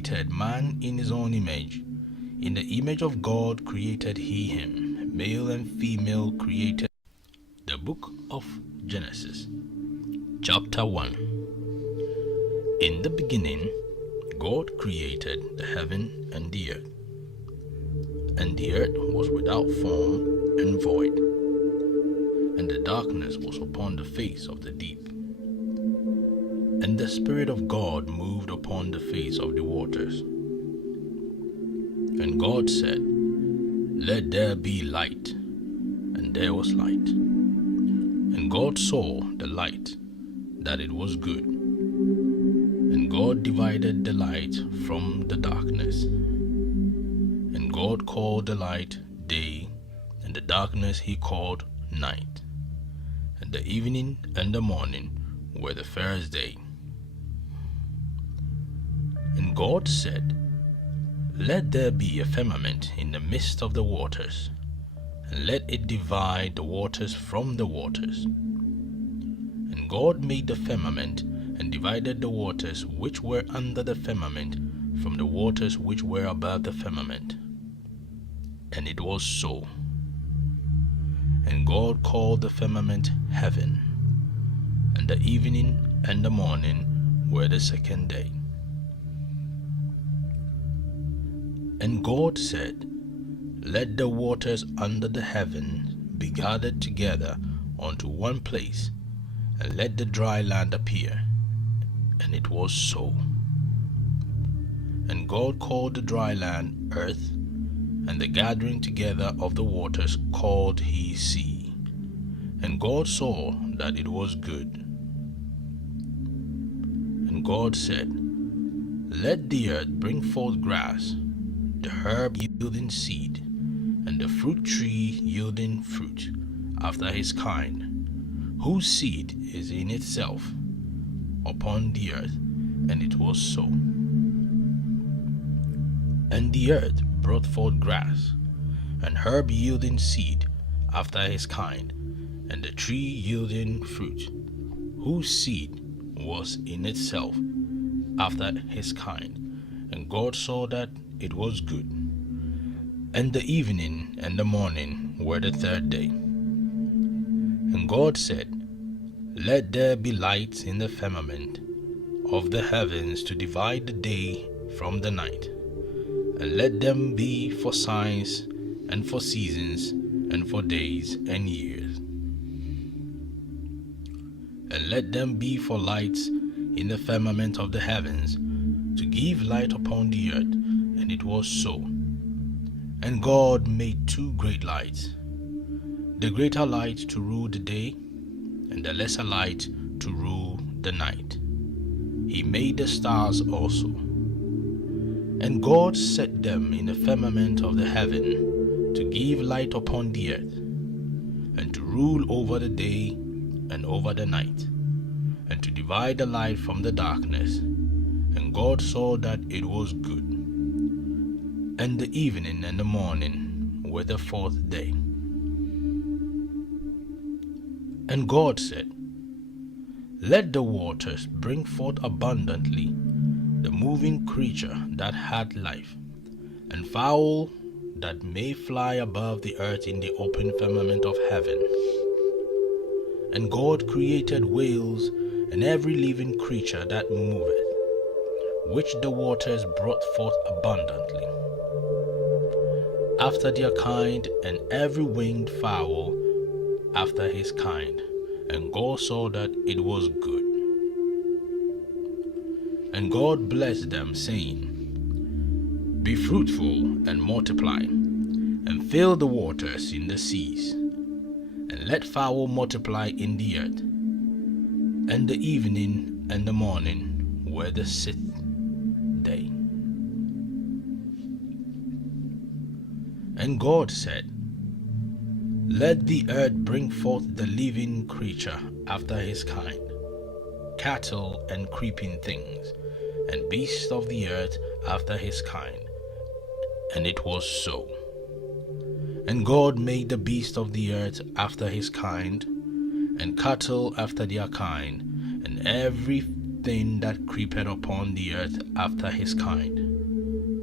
created man in his own image. In the image of God created he him. Male and female created. The book of Genesis, chapter 1. In the beginning, God created the heaven and the earth. And the earth was without form and void, and the darkness was upon the face of the deep. And the Spirit of God moved upon the face of the waters. And God said, "Let there be light." And there was light. And God saw the light, that it was good. And God divided the light from the darkness. And God called the light day, and the darkness he called night. And the evening and the morning were the first day. And God said, "Let there be a firmament in the midst of the waters, and let it divide the waters from the waters." And God made the firmament, and divided the waters which were under the firmament from the waters which were above the firmament. And it was so. And God called the firmament heaven. And the evening and the morning were the second day. And God said, "Let the waters under the heaven be gathered together unto one place, and let the dry land appear." And it was so. And God called the dry land earth, and the gathering together of the waters called he sea. And God saw that it was good. And God said, "Let the earth bring forth grass, the herb yielding seed, and the fruit tree yielding fruit after his kind, whose seed is in itself upon the earth." And it was so. And the earth brought forth grass, and herb yielding seed after his kind, and the tree yielding fruit, whose seed was in itself after his kind. And God saw that it was good. And the evening and the morning were the third day. And God said, "Let there be lights in the firmament of the heavens to divide the day from the night, and let them be for signs and for seasons and for days and years. And let them be for lights in the firmament of the heavens to give light upon the earth." And it was so. And God made two great lights, the greater light to rule the day, and the lesser light to rule the night. He made the stars also. And God set them in the firmament of the heaven to give light upon the earth, and to rule over the day and over the night, and to divide the light from the darkness. And God saw that it was good. And the evening and the morning were the fourth day. And God said, "Let the waters bring forth abundantly the moving creature that hath life, and fowl that may fly above the earth in the open firmament of heaven." And God created whales and every living creature that moveth, which the waters brought forth abundantly, after their kind, and every winged fowl after his kind. And God saw that it was good. And God blessed them, saying, "Be fruitful and multiply, and fill the waters in the seas, and let fowl multiply in the earth." And the evening and the morning were the sixth day. And God said, "Let the earth bring forth the living creature after his kind, cattle and creeping things, and beasts of the earth after his kind." And it was so. And God made the beasts of the earth after his kind, and cattle after their kind, and everything that creepeth upon the earth after his kind.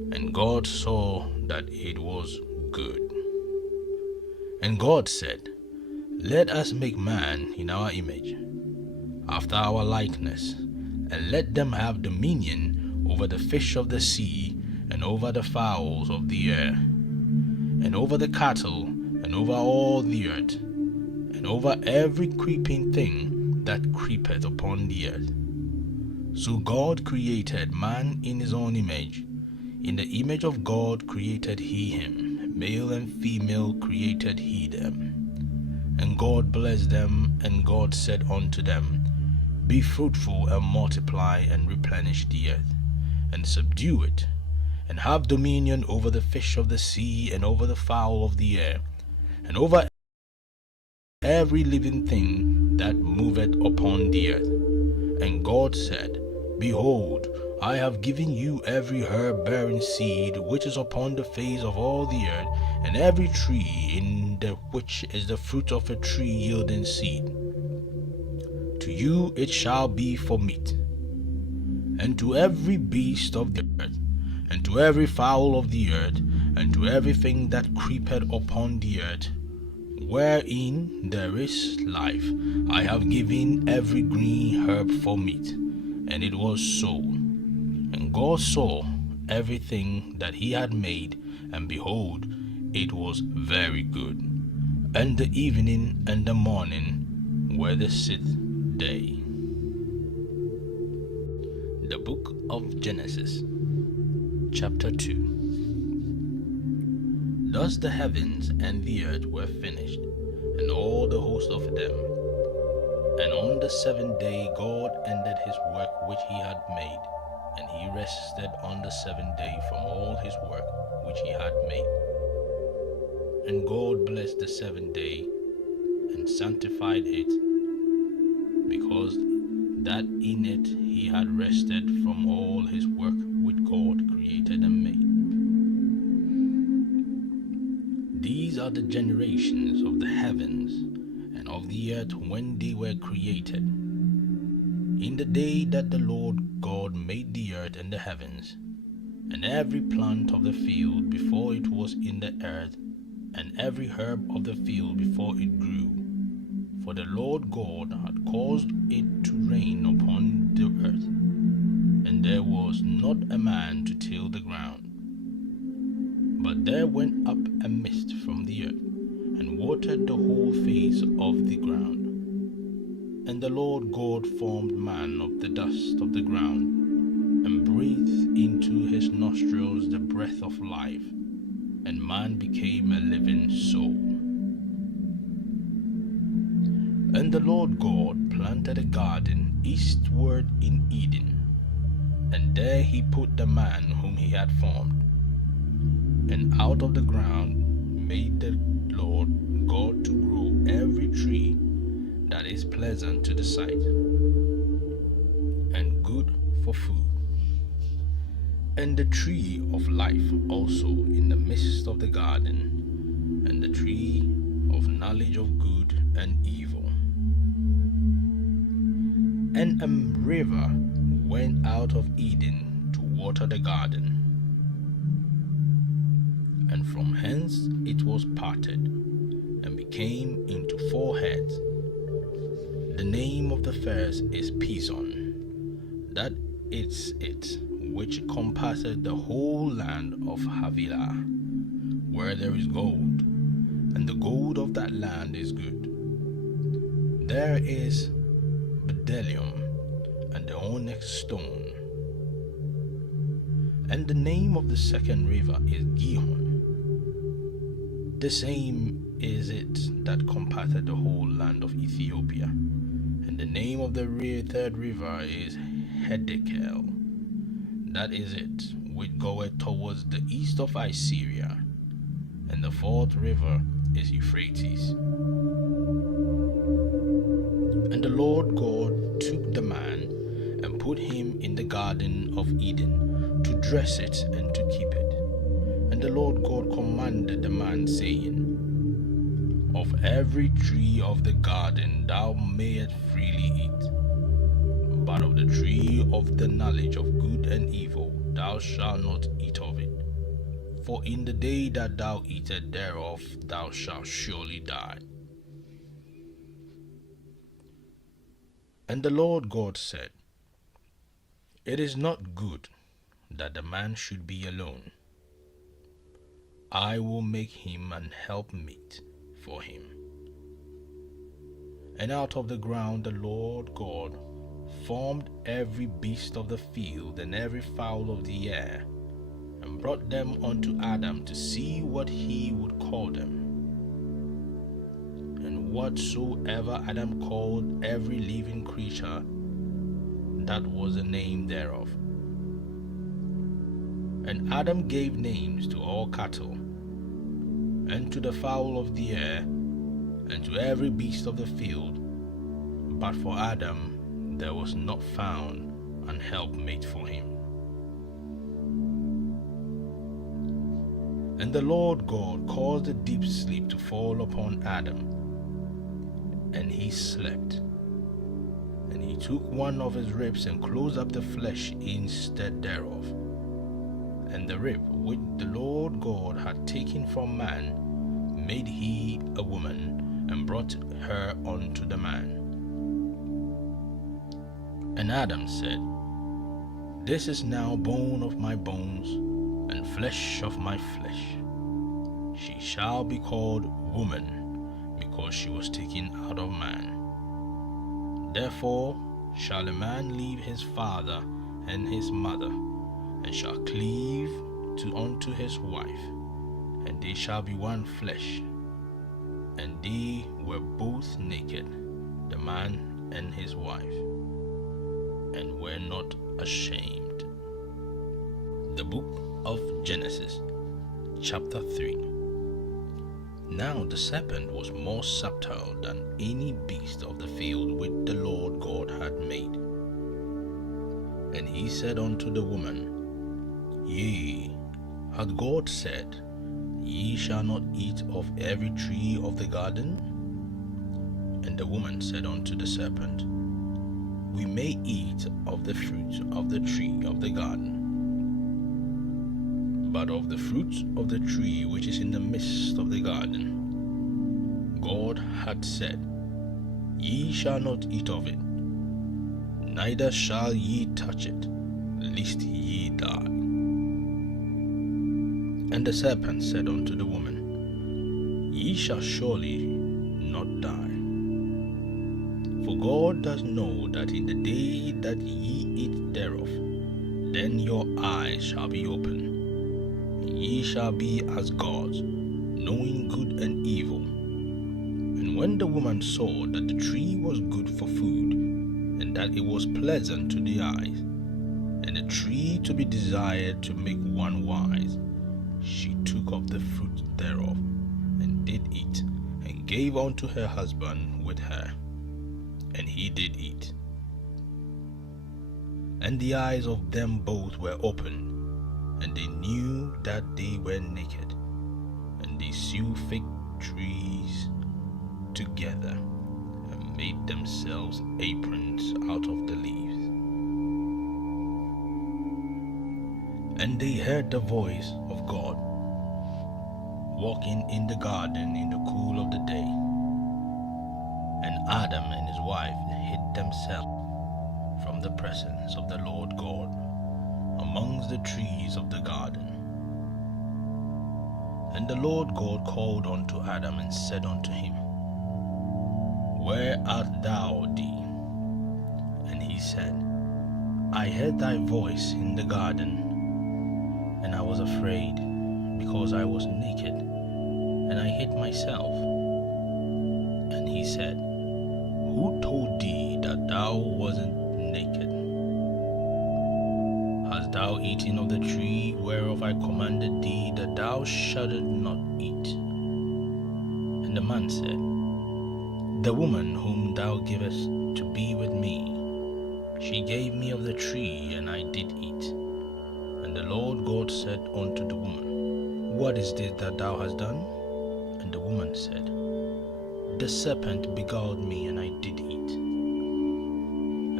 And God saw that it was good. And God said, Let us make man in our image, after our likeness, and let them have dominion over the fish of the sea, and over the fowls of the air, and over the cattle, and over all the earth, and over every creeping thing that creepeth upon the earth. So God created man in his own image. In the image of God created he him, male and female created he them. And God blessed them, and God said unto them, Be fruitful and multiply and replenish the earth, and subdue it, and have dominion over the fish of the sea, and over the fowl of the air, and over every living thing that moveth upon the earth. And God said, Behold, I have given you every herb bearing seed which is upon the face of all the earth, and every tree in the which is the fruit of a tree yielding seed. To you it shall be for meat, and to every beast of the earth, and to every fowl of the earth, and to everything that creepeth upon the earth, wherein there is life, I have given every green herb for meat. And it was so. And God saw everything that he had made, and behold, it was very good. And the evening and the morning were the sixth day. The book of Genesis, chapter 2. Thus the heavens and the earth were finished, and all the host of them. And on the seventh day God ended his work which he had made, and he rested on the seventh day from all his work which he had made. And God blessed the seventh day, and sanctified it, because that in it he had rested from all his work which God created and made. These are the generations of the heavens and of the earth when they were created, in the day that the Lord God made the earth and the heavens, and every plant of the field before it was in the earth, and every herb of the field before it grew. For the Lord God had caused it to rain upon the earth, and there was not a man to till the ground. But there went up a mist from the earth, and watered the whole face of the ground. And the Lord God formed man of the dust of the ground, and breathed into his nostrils the breath of life, and man became a living soul. And the Lord God planted a garden eastward in Eden, and there he put the man whom he had formed. And out of the ground made the Lord God to grow every tree that is pleasant to the sight, and good for food, and the tree of life also in the midst of the garden, and the tree of knowledge of good and evil. And a river went out of Eden to water the garden, and from hence it was parted, and became into four heads. The name of the first is Pison, that is it which compasseth the whole land of Havilah, where there is gold, and the gold of that land is good. There is bdellium, and the onyx stone. And the name of the second river is Gihon. The same is it that compasseth the whole land of Ethiopia. And the name of the third river is Hiddekel. That is it which goeth towards the east of Assyria. And the fourth river is Euphrates. And the Lord God took the man and put him in the garden of Eden to dress it and to keep it. And the Lord God commanded the man, saying, Of every tree of the garden thou mayest freely eat, But of the tree of the knowledge of good and evil thou shalt not eat of it. For in the day that thou eatest thereof thou shalt surely die. And the Lord God said, It is not good that the man should be alone. I will make him an helpmeet for him. And out of the ground the Lord God formed every beast of the field and every fowl of the air, and brought them unto Adam to see what he would call them. And whatsoever Adam called every living creature, that was the name thereof. And Adam gave names to all cattle, and to the fowl of the air, and to every beast of the field. But for Adam there was not found an helpmate for him. And the Lord God caused a deep sleep to fall upon Adam, and he slept. And he took one of his ribs and closed up the flesh instead thereof. And the rib which the Lord God had taken from man made he a woman, and brought her unto the man. And Adam said, This is now bone of my bones, and flesh of my flesh. She shall be called woman, because she was taken out of man. Therefore shall a man leave his father and his mother, and shall cleave unto his wife, and they shall be one flesh. And they were both naked, the man and his wife, and were not ashamed. The book of Genesis, chapter 3. Now the serpent was more subtle than any beast of the field which the Lord God had made. And he said unto the woman, Yea, hath God said, Ye shall not eat of every tree of the garden? And the woman said unto the serpent, We may eat of the fruit of the tree of the garden. But of the fruit of the tree which is in the midst of the garden, God had said, Ye shall not eat of it, neither shall ye touch it, lest ye die. And the serpent said unto the woman, Ye shall surely not die. For God does know that in the day that ye eat thereof, then your eyes shall be opened, and ye shall be as gods, knowing good and evil. And when the woman saw that the tree was good for food, and that it was pleasant to the eyes, and a tree to be desired to make one wise, she took of the fruit thereof, and did eat, and gave unto her husband with her, and he did eat. And the eyes of them both were opened, and they knew that they were naked, and they sewed fig trees together, and made themselves aprons out of the leaves. And they heard the voice of God walking in the garden in the cool of the day. And Adam and his wife hid themselves from the presence of the Lord God amongst the trees of the garden. And the Lord God called unto Adam and said unto him, Where art thou, thee? And he said, I heard thy voice in the garden, and I was afraid, because I was naked, and I hid myself. And he said, Who told thee that thou wasn't naked? Hast thou eaten of the tree whereof I commanded thee that thou shouldest not eat? And the man said, The woman whom thou gavest to be with me, she gave me of the tree, and I did eat. And the Lord God said unto the woman, What is this that thou hast done? And the woman said, The serpent beguiled me, and I did eat. And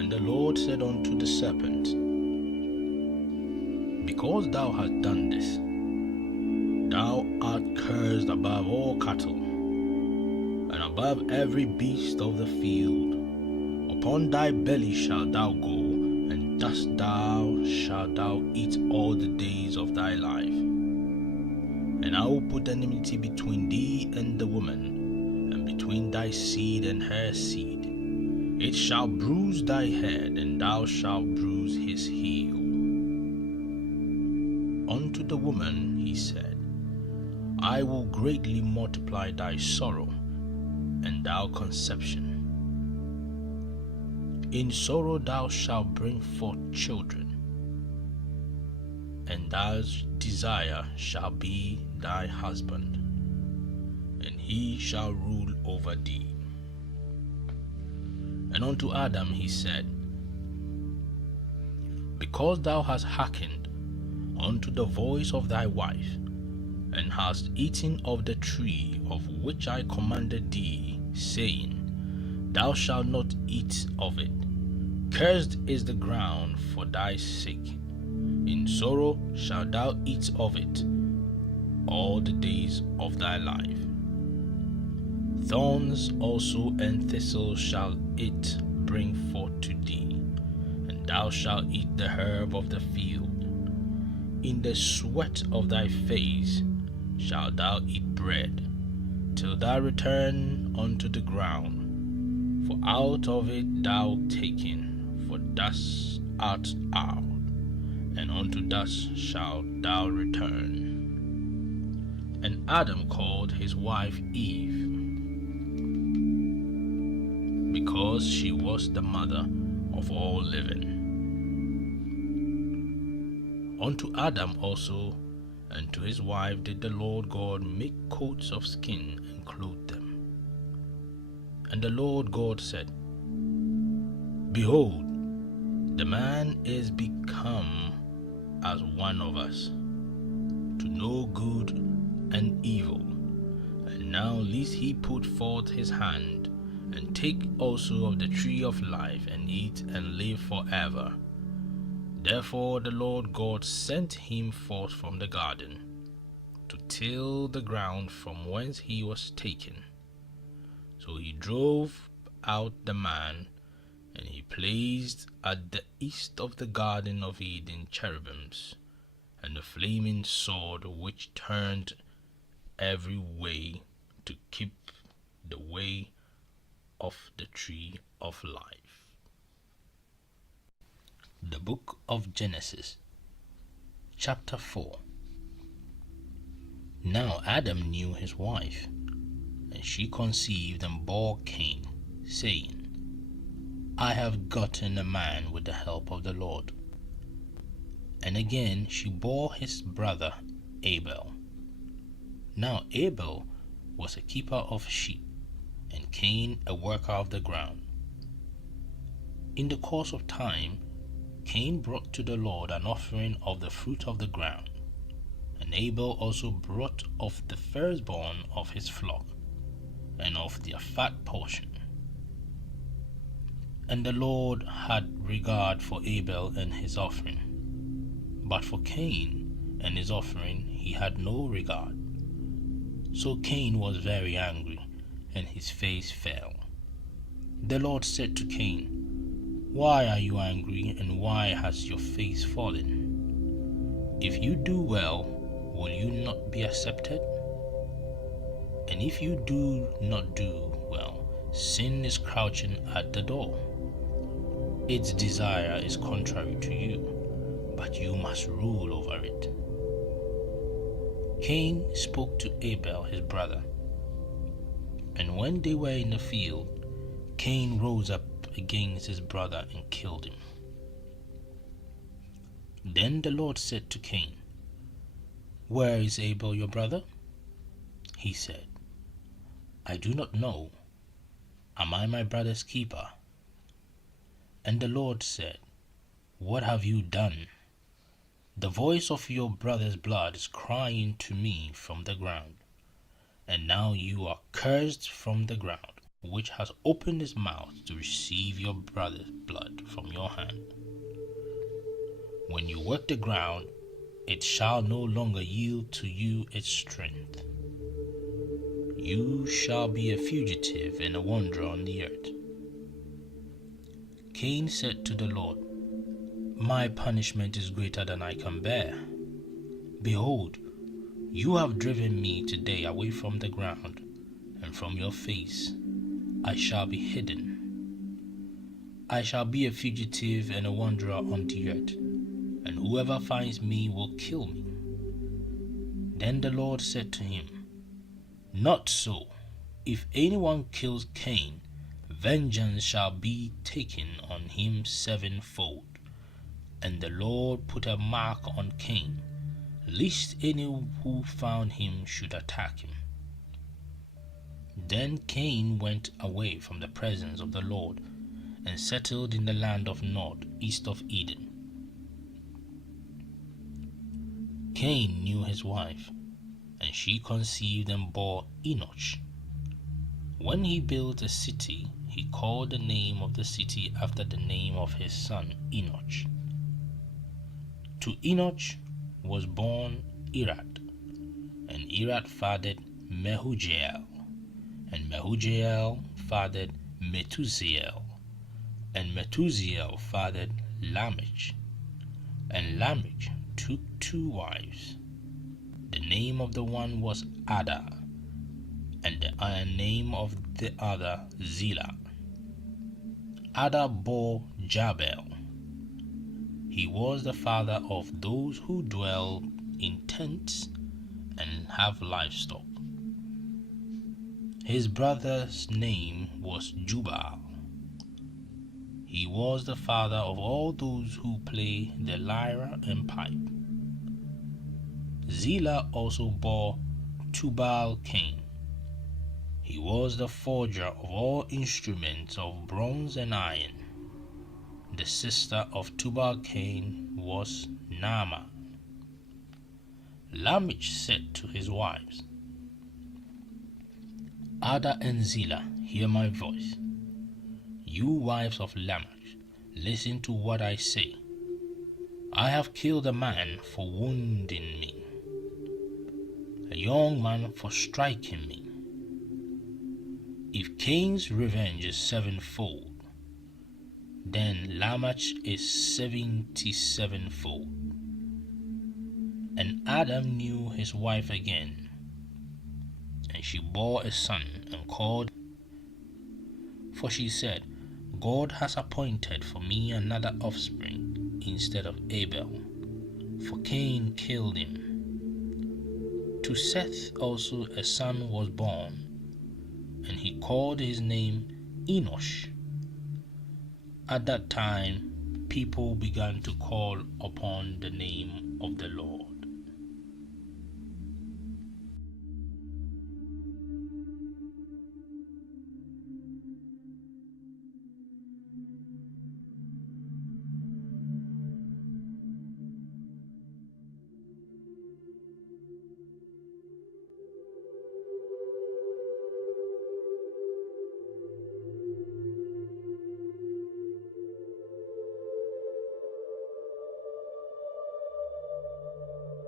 And the Lord said unto the serpent, Because thou hast done this, thou art cursed above all cattle, and above every beast of the field. Upon thy belly shalt thou go, and dust thou shalt thou eat all the days of thy life. And I will put enmity between thee and the woman, and between thy seed and her seed. It shall bruise thy head, and thou shalt bruise his heel. Unto the woman he said, I will greatly multiply thy sorrow, and thy conception. In sorrow thou shalt bring forth children, and thy desire shall be thy husband, and he shall rule over thee. And unto Adam he said, Because thou hast hearkened unto the voice of thy wife, and hast eaten of the tree of which I commanded thee, saying, Thou shalt not eat of it. Cursed is the ground for thy sake. In sorrow shalt thou eat of it all the days of thy life. Thorns also and thistles shall it bring forth to thee, and thou shalt eat the herb of the field. In the sweat of thy face shalt thou eat bread, till thou return unto the ground. For out of it thou taken, for dust art thou, and unto dust shalt thou return. And Adam called his wife Eve, because she was the mother of all living. Unto Adam also and to his wife did the Lord God make coats of skin and clothe them. And the Lord God said, Behold, the man is become as one of us, to know good and evil. And now lest he put forth his hand, and take also of the tree of life, and eat and live forever. Therefore the Lord God sent him forth from the garden, to till the ground from whence he was taken. So he drove out the man, and he placed at the east of the garden of Eden cherubims, and a flaming sword which turned every way to keep the way of the tree of life. The book of Genesis, chapter 4. Now Adam knew his wife, and she conceived and bore Cain, saying, I have gotten a man with the help of the Lord. And again she bore his brother Abel. Now Abel was a keeper of sheep, and Cain a worker of the ground. In the course of time, Cain brought to the Lord an offering of the fruit of the ground, and Abel also brought of the firstborn of his flock, and of their fat portion. And the Lord had regard for Abel and his offering, but for Cain and his offering he had no regard. So Cain was very angry, and his face fell. The Lord said to Cain, Why are you angry, and why has your face fallen? If you do well, will you not be accepted? And if you do not do well, sin is crouching at the door. Its desire is contrary to you, but you must rule over it. Cain spoke to Abel his brother, and when they were in the field, Cain rose up against his brother and killed him. Then the Lord said to Cain, Where is Abel your brother? He said, I do not know. Am I my brother's keeper? And the Lord said, What have you done? The voice of your brother's blood is crying to me from the ground, and now you are cursed from the ground, which has opened his mouth to receive your brother's blood from your hand. When you work the ground, it shall no longer yield to you its strength. You shall be a fugitive and a wanderer on the earth. Cain said to the Lord, My punishment is greater than I can bear. Behold, you have driven me today away from the ground, and from your face I shall be hidden. I shall be a fugitive and a wanderer on the earth, and whoever finds me will kill me. Then the Lord said to him, Not so. If anyone kills Cain, vengeance shall be taken on him sevenfold. And the Lord put a mark on Cain, lest any who found him should attack him. Then Cain went away from the presence of the Lord and settled in the land of Nod, east of Eden. Cain knew his wife, and she conceived and bore Enoch. When he built a city, he called the name of the city after the name of his son Enoch. To Enoch was born Irad, and Irad fathered Mehujael, and Mehujael fathered Methusael, and Methusael fathered Lamech, and Lamech took 2 wives. The name of the one was Ada, and the name of the other Zillah. Ada bore Jabal. He was the father of those who dwell in tents and have livestock. His brother's name was Jubal. He was the father of all those who play the lyre and pipe. Zillah also bore Tubal-Cain. He was the forger of all instruments of bronze and iron. The sister of Tubal-Cain was Naamah. Lamech said to his wives, Ada and Zillah, hear my voice. You wives of Lamech, listen to what I say. I have killed a man for wounding me, a young man for striking me. If Cain's revenge is sevenfold, then Lamech is 77fold. And Adam knew his wife again, and she bore a son and called, for she said, God has appointed for me another offspring instead of Abel, for Cain killed him. To Seth also a son was born, and he called his name Enosh. At that time, people began to call upon the name of the Lord.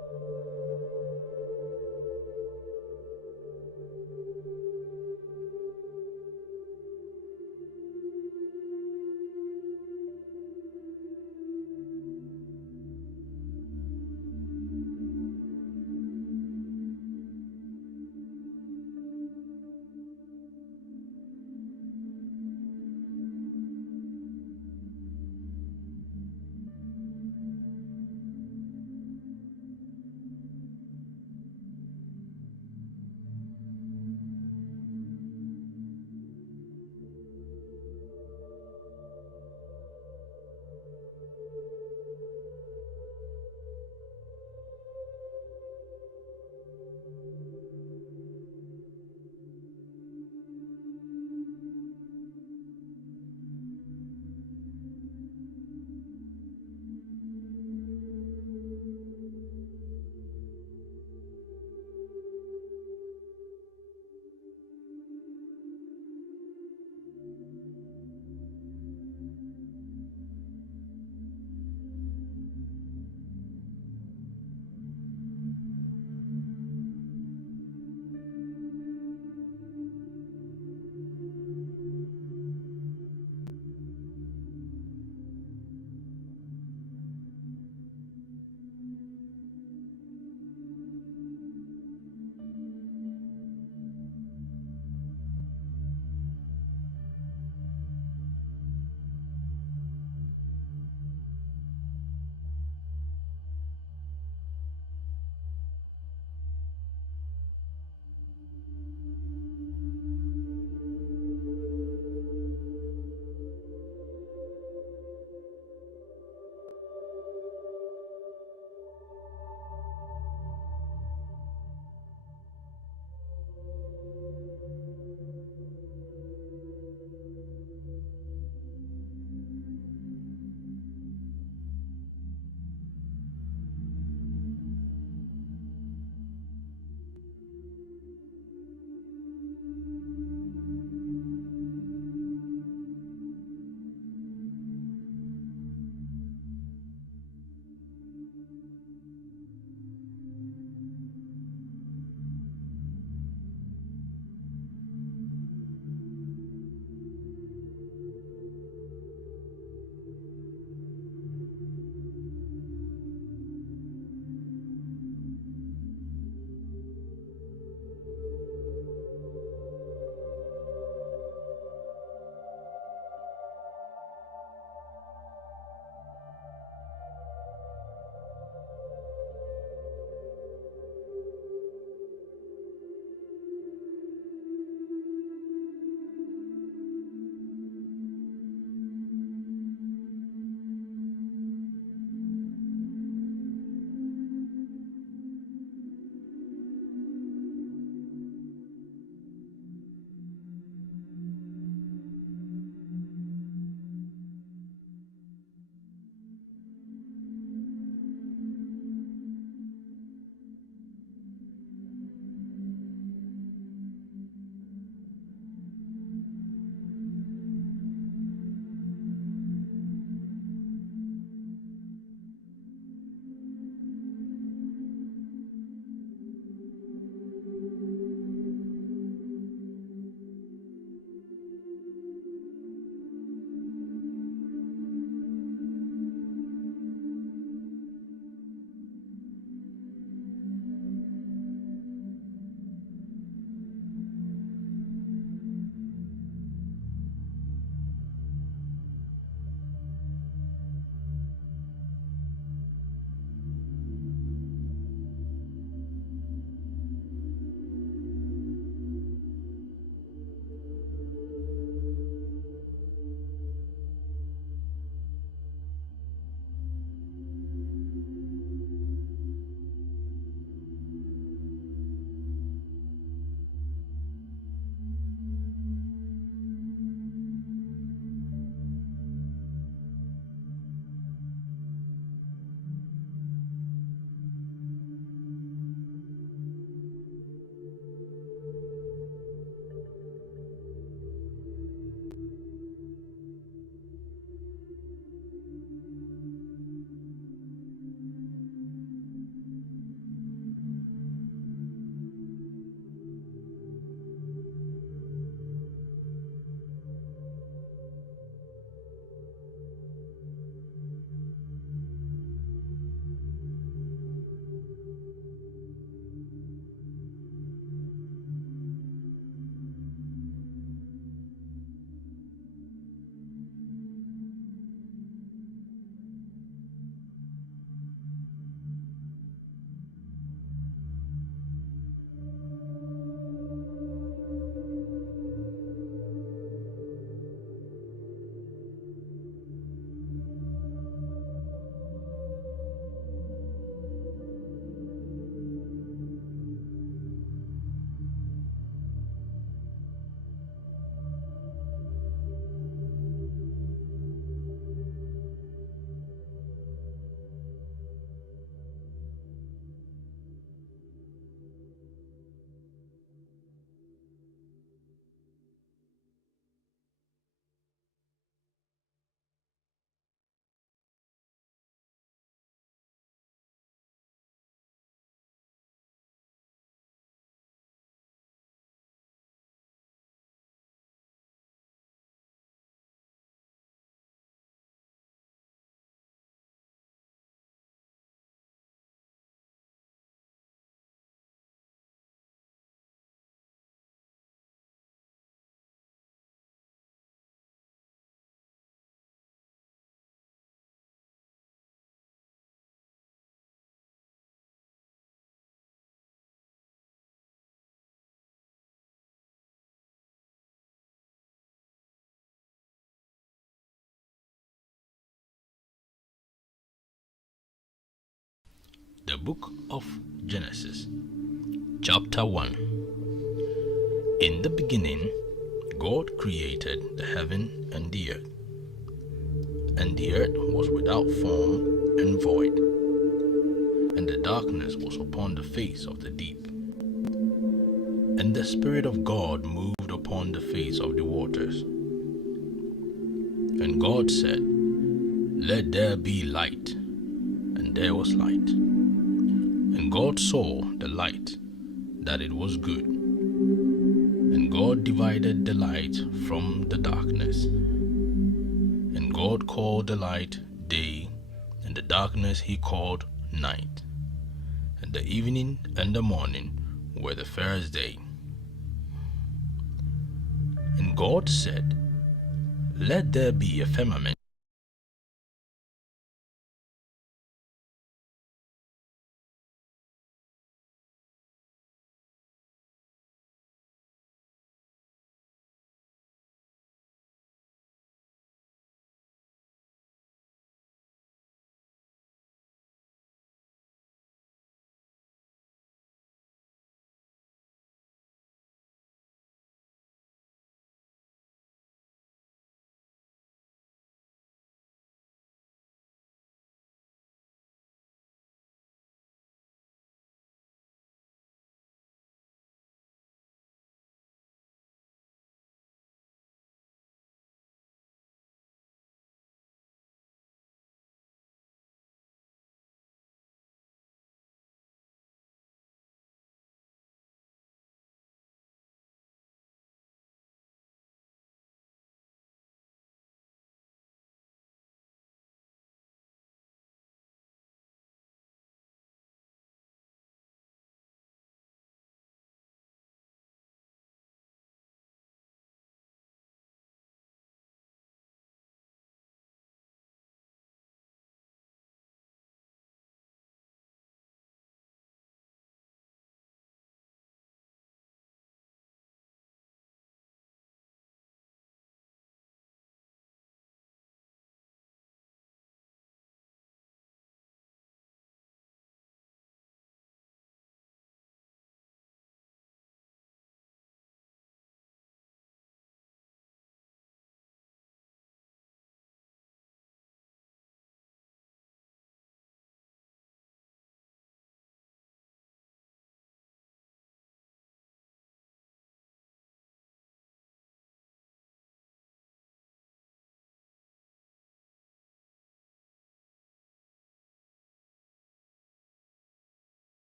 book of Genesis, chapter 1. In the beginning, God created the heaven and the earth. And the earth was without form and void, and the darkness was upon the face of the deep. And the Spirit of God moved upon the face of the waters. And God said, "Let there be light." And there was light. And God saw the light, that it was good. And God divided the light from the darkness. And God called the light day, and the darkness he called night. And the evening and the morning were the first day. And God said, "Let there be a firmament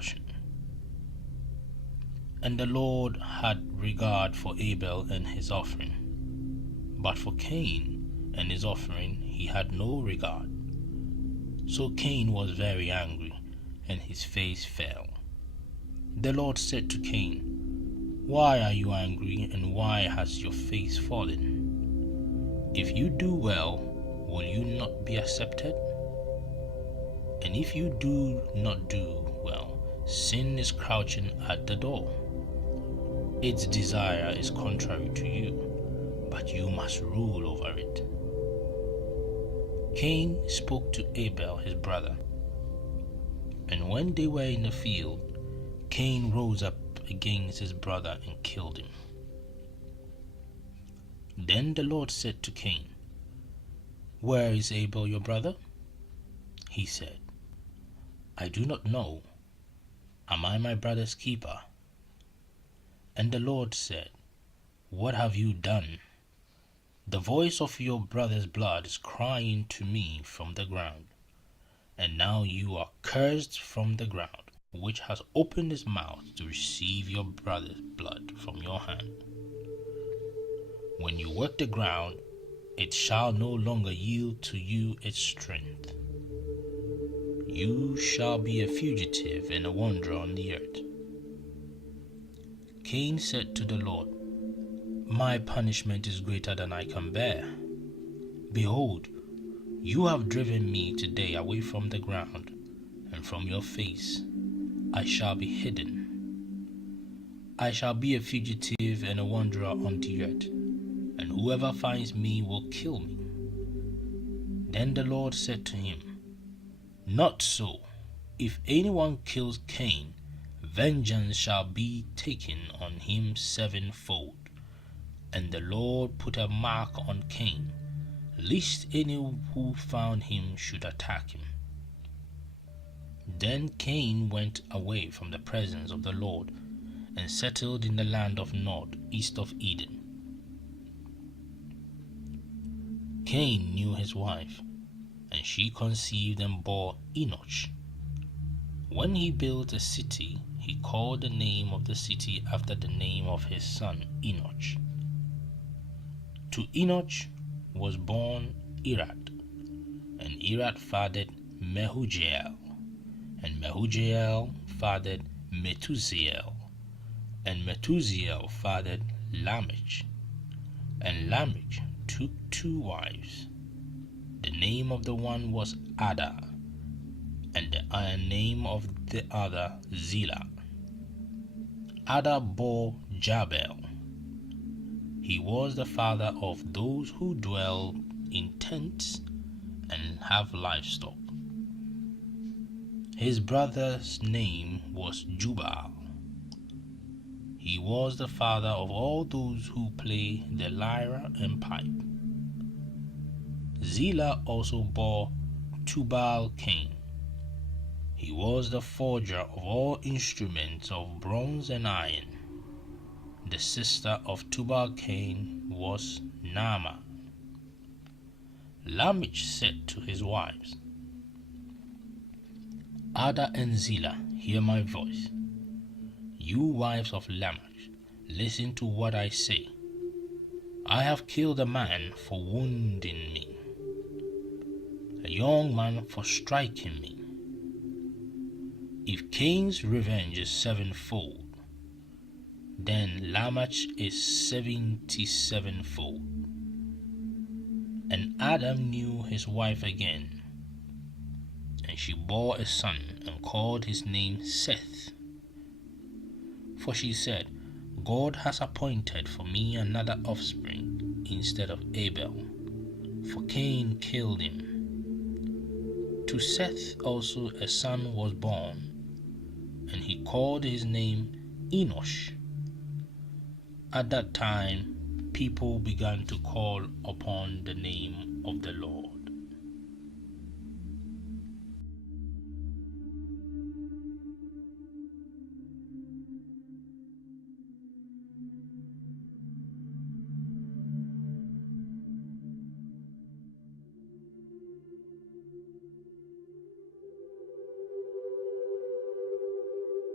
portion. And the Lord had regard for Abel and his offering, but for Cain and his offering he had no regard. So Cain was very angry, and his face fell. The Lord said to Cain, "Why are you angry, and why has your face fallen? If you do well, will you not be accepted? And if you do not do well, sin is crouching at the door. Its desire is contrary to you, but you must rule over it." Cain spoke to Abel his brother, and when they were in the field, Cain rose up against his brother and killed him. Then the Lord said to Cain, "Where is Abel your brother?" He said, "I do not know. Am I my brother's keeper?" And the Lord said, "What have you done? The voice of your brother's blood is crying to me from the ground. And now you are cursed from the ground, which has opened its mouth to receive your brother's blood from your hand. When you work the ground, it shall no longer yield to you its strength. You shall be a fugitive and a wanderer on the earth." Cain said to the Lord, "My punishment is greater than I can bear. Behold, you have driven me today away from the ground, and from your face I shall be hidden. I shall be a fugitive and a wanderer on the earth, and whoever finds me will kill me." Then the Lord said to him, "Not so. If anyone kills Cain, vengeance shall be taken on him sevenfold." And the Lord put a mark on Cain, lest any who found him should attack him. Then Cain went away from the presence of the Lord and settled in the land of Nod, east of Eden. Cain knew his wife, and she conceived and bore Enoch. When he built a city, he called the name of the city after the name of his son Enoch. To Enoch was born Irad, and Irad fathered Mehujael, and Mehujael fathered Methusael, and Methusael fathered Lamech, and Lamech took 2 wives. The name of the one was Ada, and the name of the other Zillah. Ada bore Jabal. He was the father of those who dwell in tents and have livestock. His brother's name was Jubal. He was the father of all those who play the lyre and pipe. Zillah also bore Tubal-Cain. He was the forger of all instruments of bronze and iron. The sister of Tubal-Cain was Naamah. Lamech said to his wives, "Ada and Zillah, hear my voice. You wives of Lamech, listen to what I say. I have killed a man for wounding me, a young man for striking me. If Cain's revenge is sevenfold, then Lamech is 77fold." And Adam knew his wife again, and she bore a son and called his name Seth. For she said, "God has appointed for me another offspring instead of Abel, for Cain killed him." To Seth also a son was born, and he called his name Enosh. At that time, people began to call upon the name of the Lord.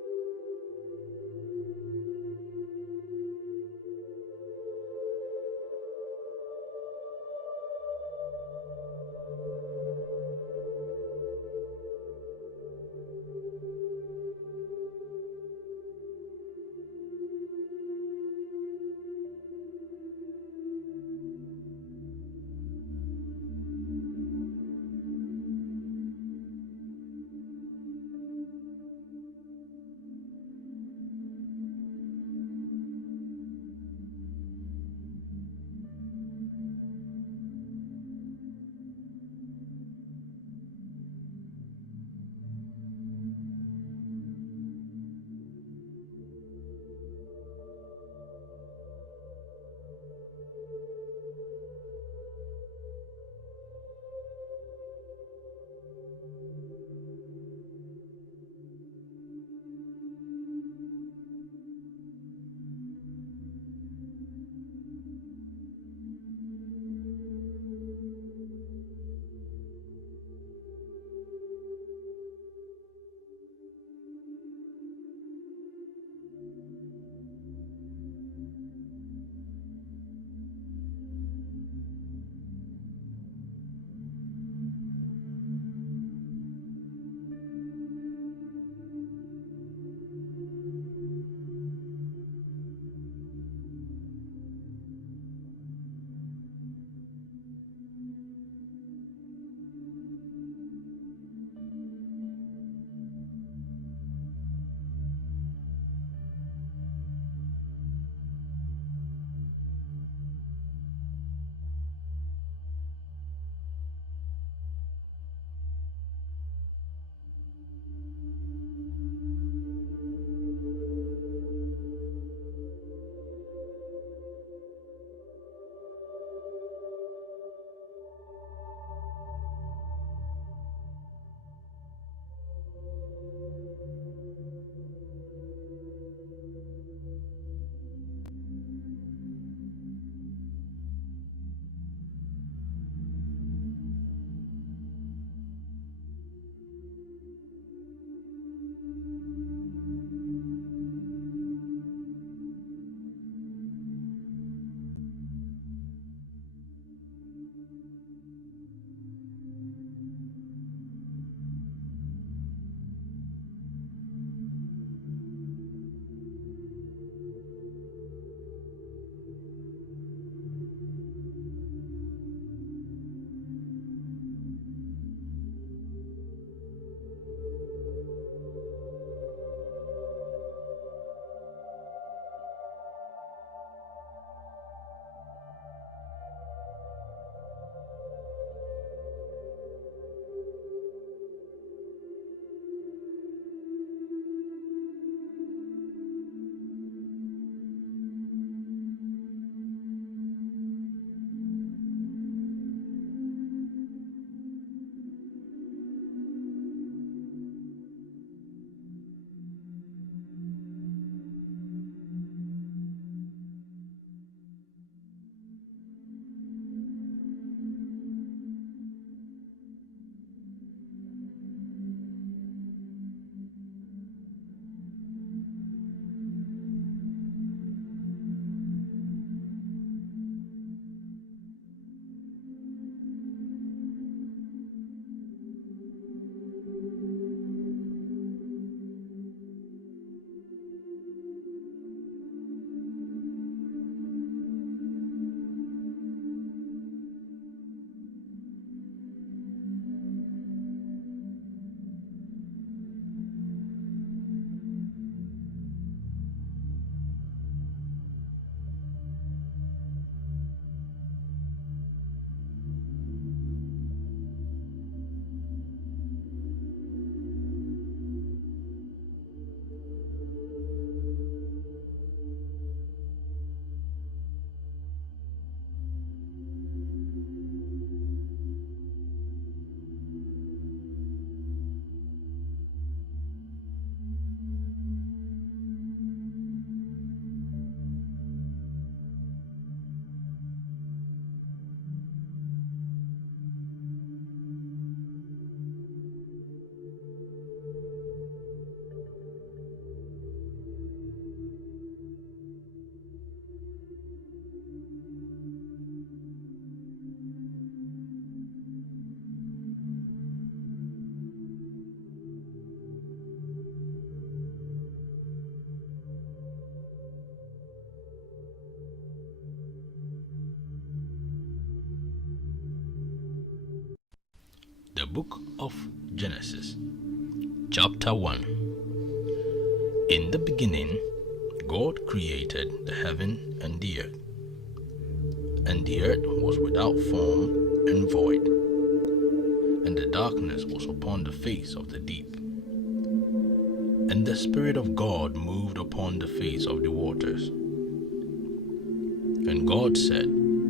The book of Genesis, chapter 1. In the beginning, God created the heaven and the earth. And the earth was without form and void, and the darkness was upon the face of the deep. And the Spirit of God moved upon the face of the waters. And God said,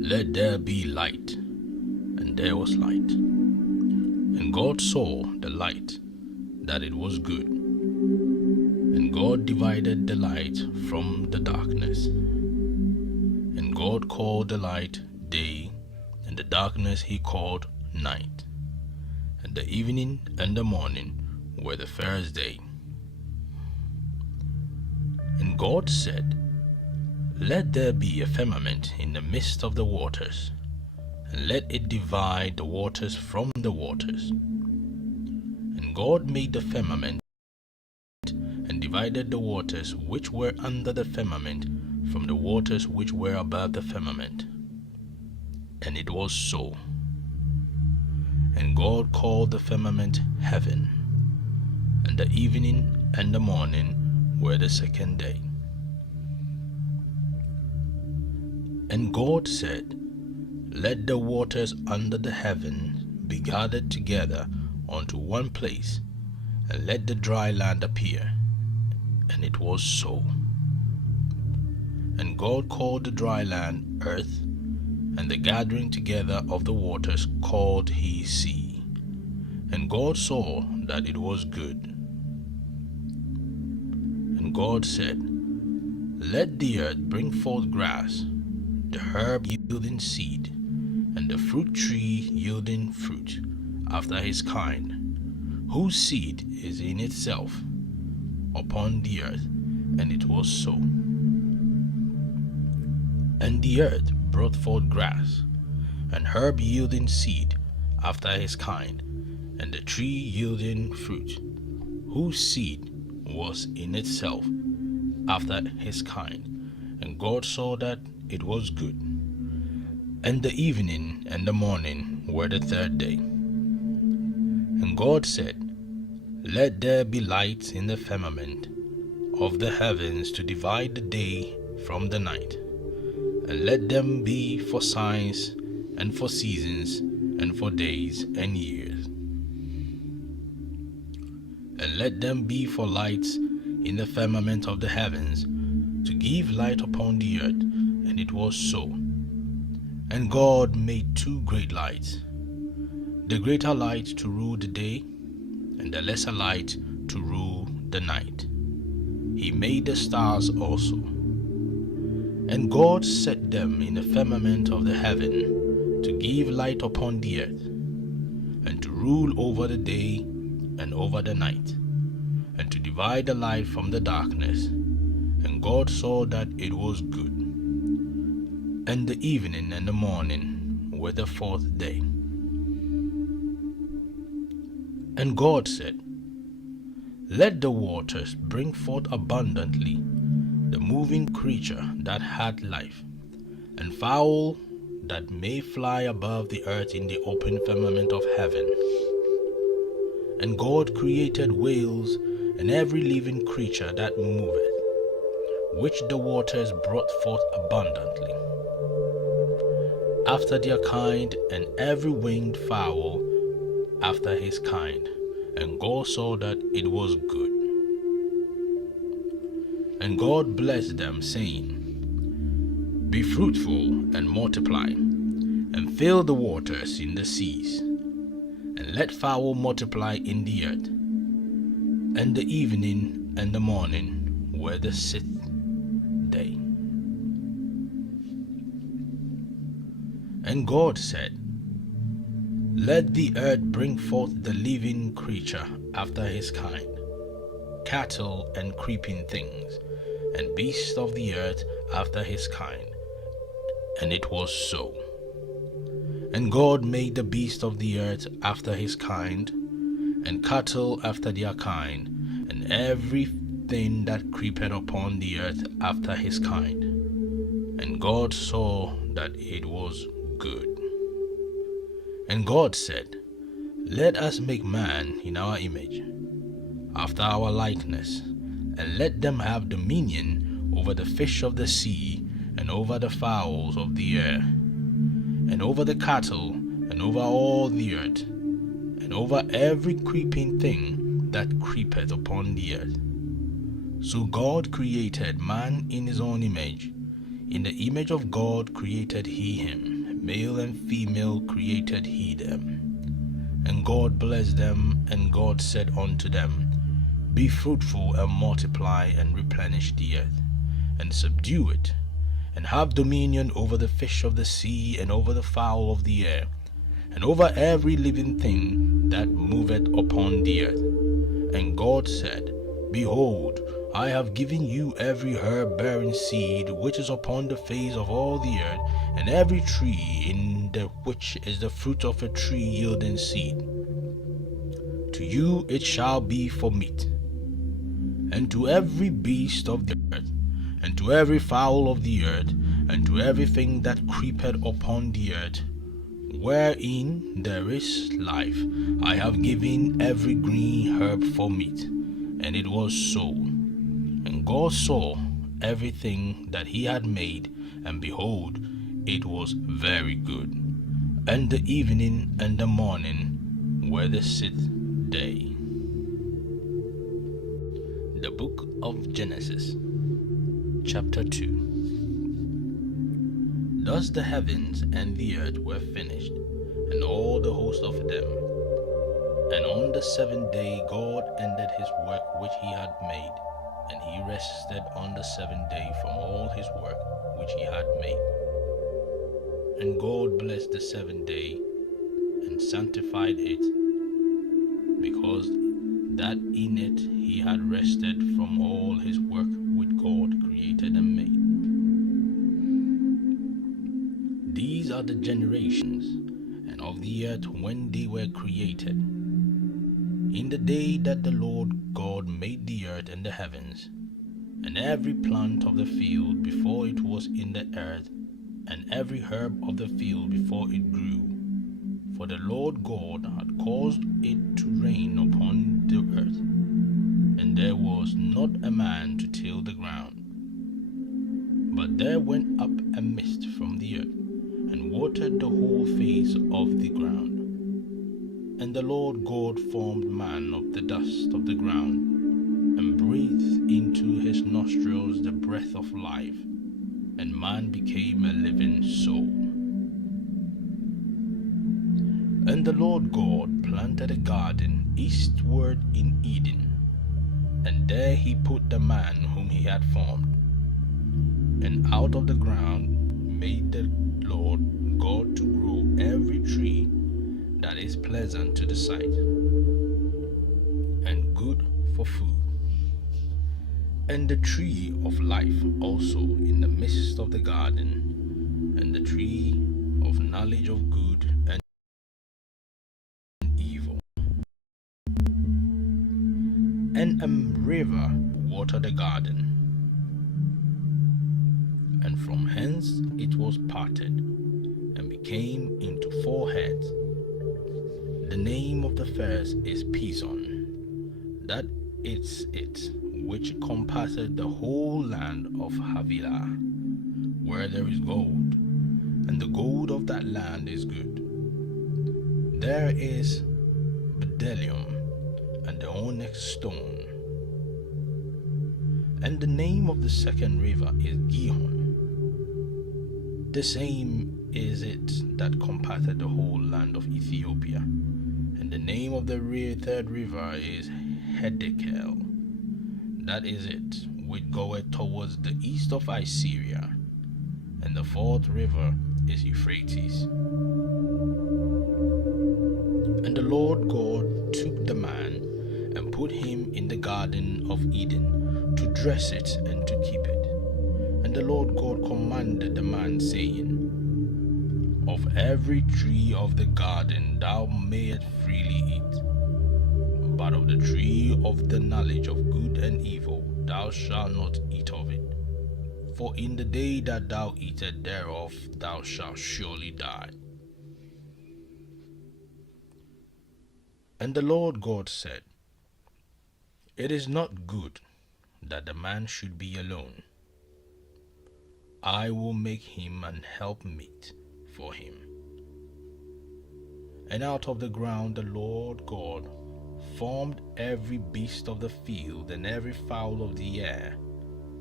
"Let there be light," and there was light. And God saw the light, that it was good. And God divided the light from the darkness. And God called the light day, and the darkness he called night. And the evening and the morning were the first day. And God said, "Let there be a firmament in the midst of the waters, and let it divide the waters from the waters." And God made the firmament, and divided the waters which were under the firmament from the waters which were above the firmament. And it was so. And God called the firmament heaven. And the evening and the morning were the second day. And God said, "Let the waters under the heaven be gathered together unto one place, and let the dry land appear." And it was so. And God called the dry land earth, and the gathering together of the waters called he sea. And God saw that it was good. And God said, "Let the earth bring forth grass, the herb yielding seed, and the fruit tree yielding fruit after his kind, whose seed is in itself upon the earth." And it was so. And the earth brought forth grass, and herb yielding seed after his kind, and the tree yielding fruit, whose seed was in itself after his kind. And God saw that it was good. And the evening and the morning were the third day. And God said, "Let there be lights in the firmament of the heavens to divide the day from the night, and let them be for signs and for seasons and for days and years. And let them be for lights in the firmament of the heavens to give light upon the earth." And it was so. And God made two great lights, the greater light to rule the day, and the lesser light to rule the night. He made the stars also. And God set them in the firmament of the heaven to give light upon the earth, and to rule over the day and over the night, and to divide the light from the darkness. And God saw that it was good. And the evening and the morning were the fourth day. And God said, "Let the waters bring forth abundantly the moving creature that hath life, and fowl that may fly above the earth in the open firmament of heaven." And God created whales and every living creature that moveth, which the waters brought forth abundantly, after their kind, and every winged fowl after his kind. And God saw that it was good. And God blessed them, saying, "Be fruitful and multiply, and fill the waters in the seas, and let fowl multiply in the earth." And the evening and the morning were the sixth day. And God said, "Let the earth bring forth the living creature after his kind, cattle and creeping things, and beasts of the earth after his kind." And it was so. And God made the beasts of the earth after his kind, and cattle after their kind, and everything that creepeth upon the earth after his kind. And God saw that it was good. And God said, "Let us make man in our image, after our likeness, and let them have dominion over the fish of the sea, and over the fowls of the air, and over the cattle, and over all the earth, and over every creeping thing that creepeth upon the earth." So God created man in his own image. In the image of God created he him, male and female created he them. And God blessed them, and God said unto them, Be fruitful and multiply and replenish the earth, and subdue it, and have dominion over the fish of the sea, and over the fowl of the air, and over every living thing that moveth upon the earth. And God said, Behold, I have given you every herb bearing seed which is upon the face of all the earth, and every tree in the which is the fruit of a tree yielding seed. To you it shall be for meat, and to every beast of the earth, and to every fowl of the earth, and to everything that creepeth upon the earth, wherein there is life, I have given every green herb for meat. And it was so. And God saw everything that he had made, and behold, it was very good. And the evening and the morning were the sixth day. The book of Genesis, chapter 2. Thus the heavens and the earth were finished, and all the host of them. And on the seventh day God ended his work which he had made, and he rested on the seventh day from all his work which he had made. And God blessed the seventh day, and sanctified it, because that in it he had rested from all his work which God created and made. These are the generations and of the earth when they were created, in the day that the Lord God made the earth and the heavens, and every plant of the field before it was in the earth, and every herb of the field before it grew. For the Lord God had caused it to rain upon the earth, and there was not a man to till the ground. But there went up a mist from the earth, and watered the whole face of the ground. And the Lord God formed man of the dust of the ground, and breathed into his nostrils the breath of life, and man became a living soul. And the Lord God planted a garden eastward in Eden, and there he put the man whom he had formed. And out of the ground made the Lord God to grow every tree that is pleasant to the sight, and good for food, and the tree of life also in the midst of the garden, and the tree of knowledge of good and evil. And a river watered the garden, and from hence it was parted, and became into four heads. The name of the first is Pison, that is it which compasseth the whole land of Havilah, where there is gold, and the gold of that land is good. There is bdellium, and the onyx stone. And the name of the second river is Gihon. The same is it that compasseth the whole land of Ethiopia. And the name of the third river is Hiddekel. That is it which goeth towards the east of Assyria. And the fourth river is Euphrates. And the Lord God took the man and put him in the garden of Eden to dress it and to keep it. And the Lord God commanded the man, saying, Of every tree of the garden thou mayest freely eat, but of the tree of the knowledge of good and evil thou shalt not eat of it. For in the day that thou eatest thereof thou shalt surely die. And the Lord God said, It is not good that the man should be alone. I will make him an helpmeet for him. And out of the ground the Lord God formed every beast of the field and every fowl of the air,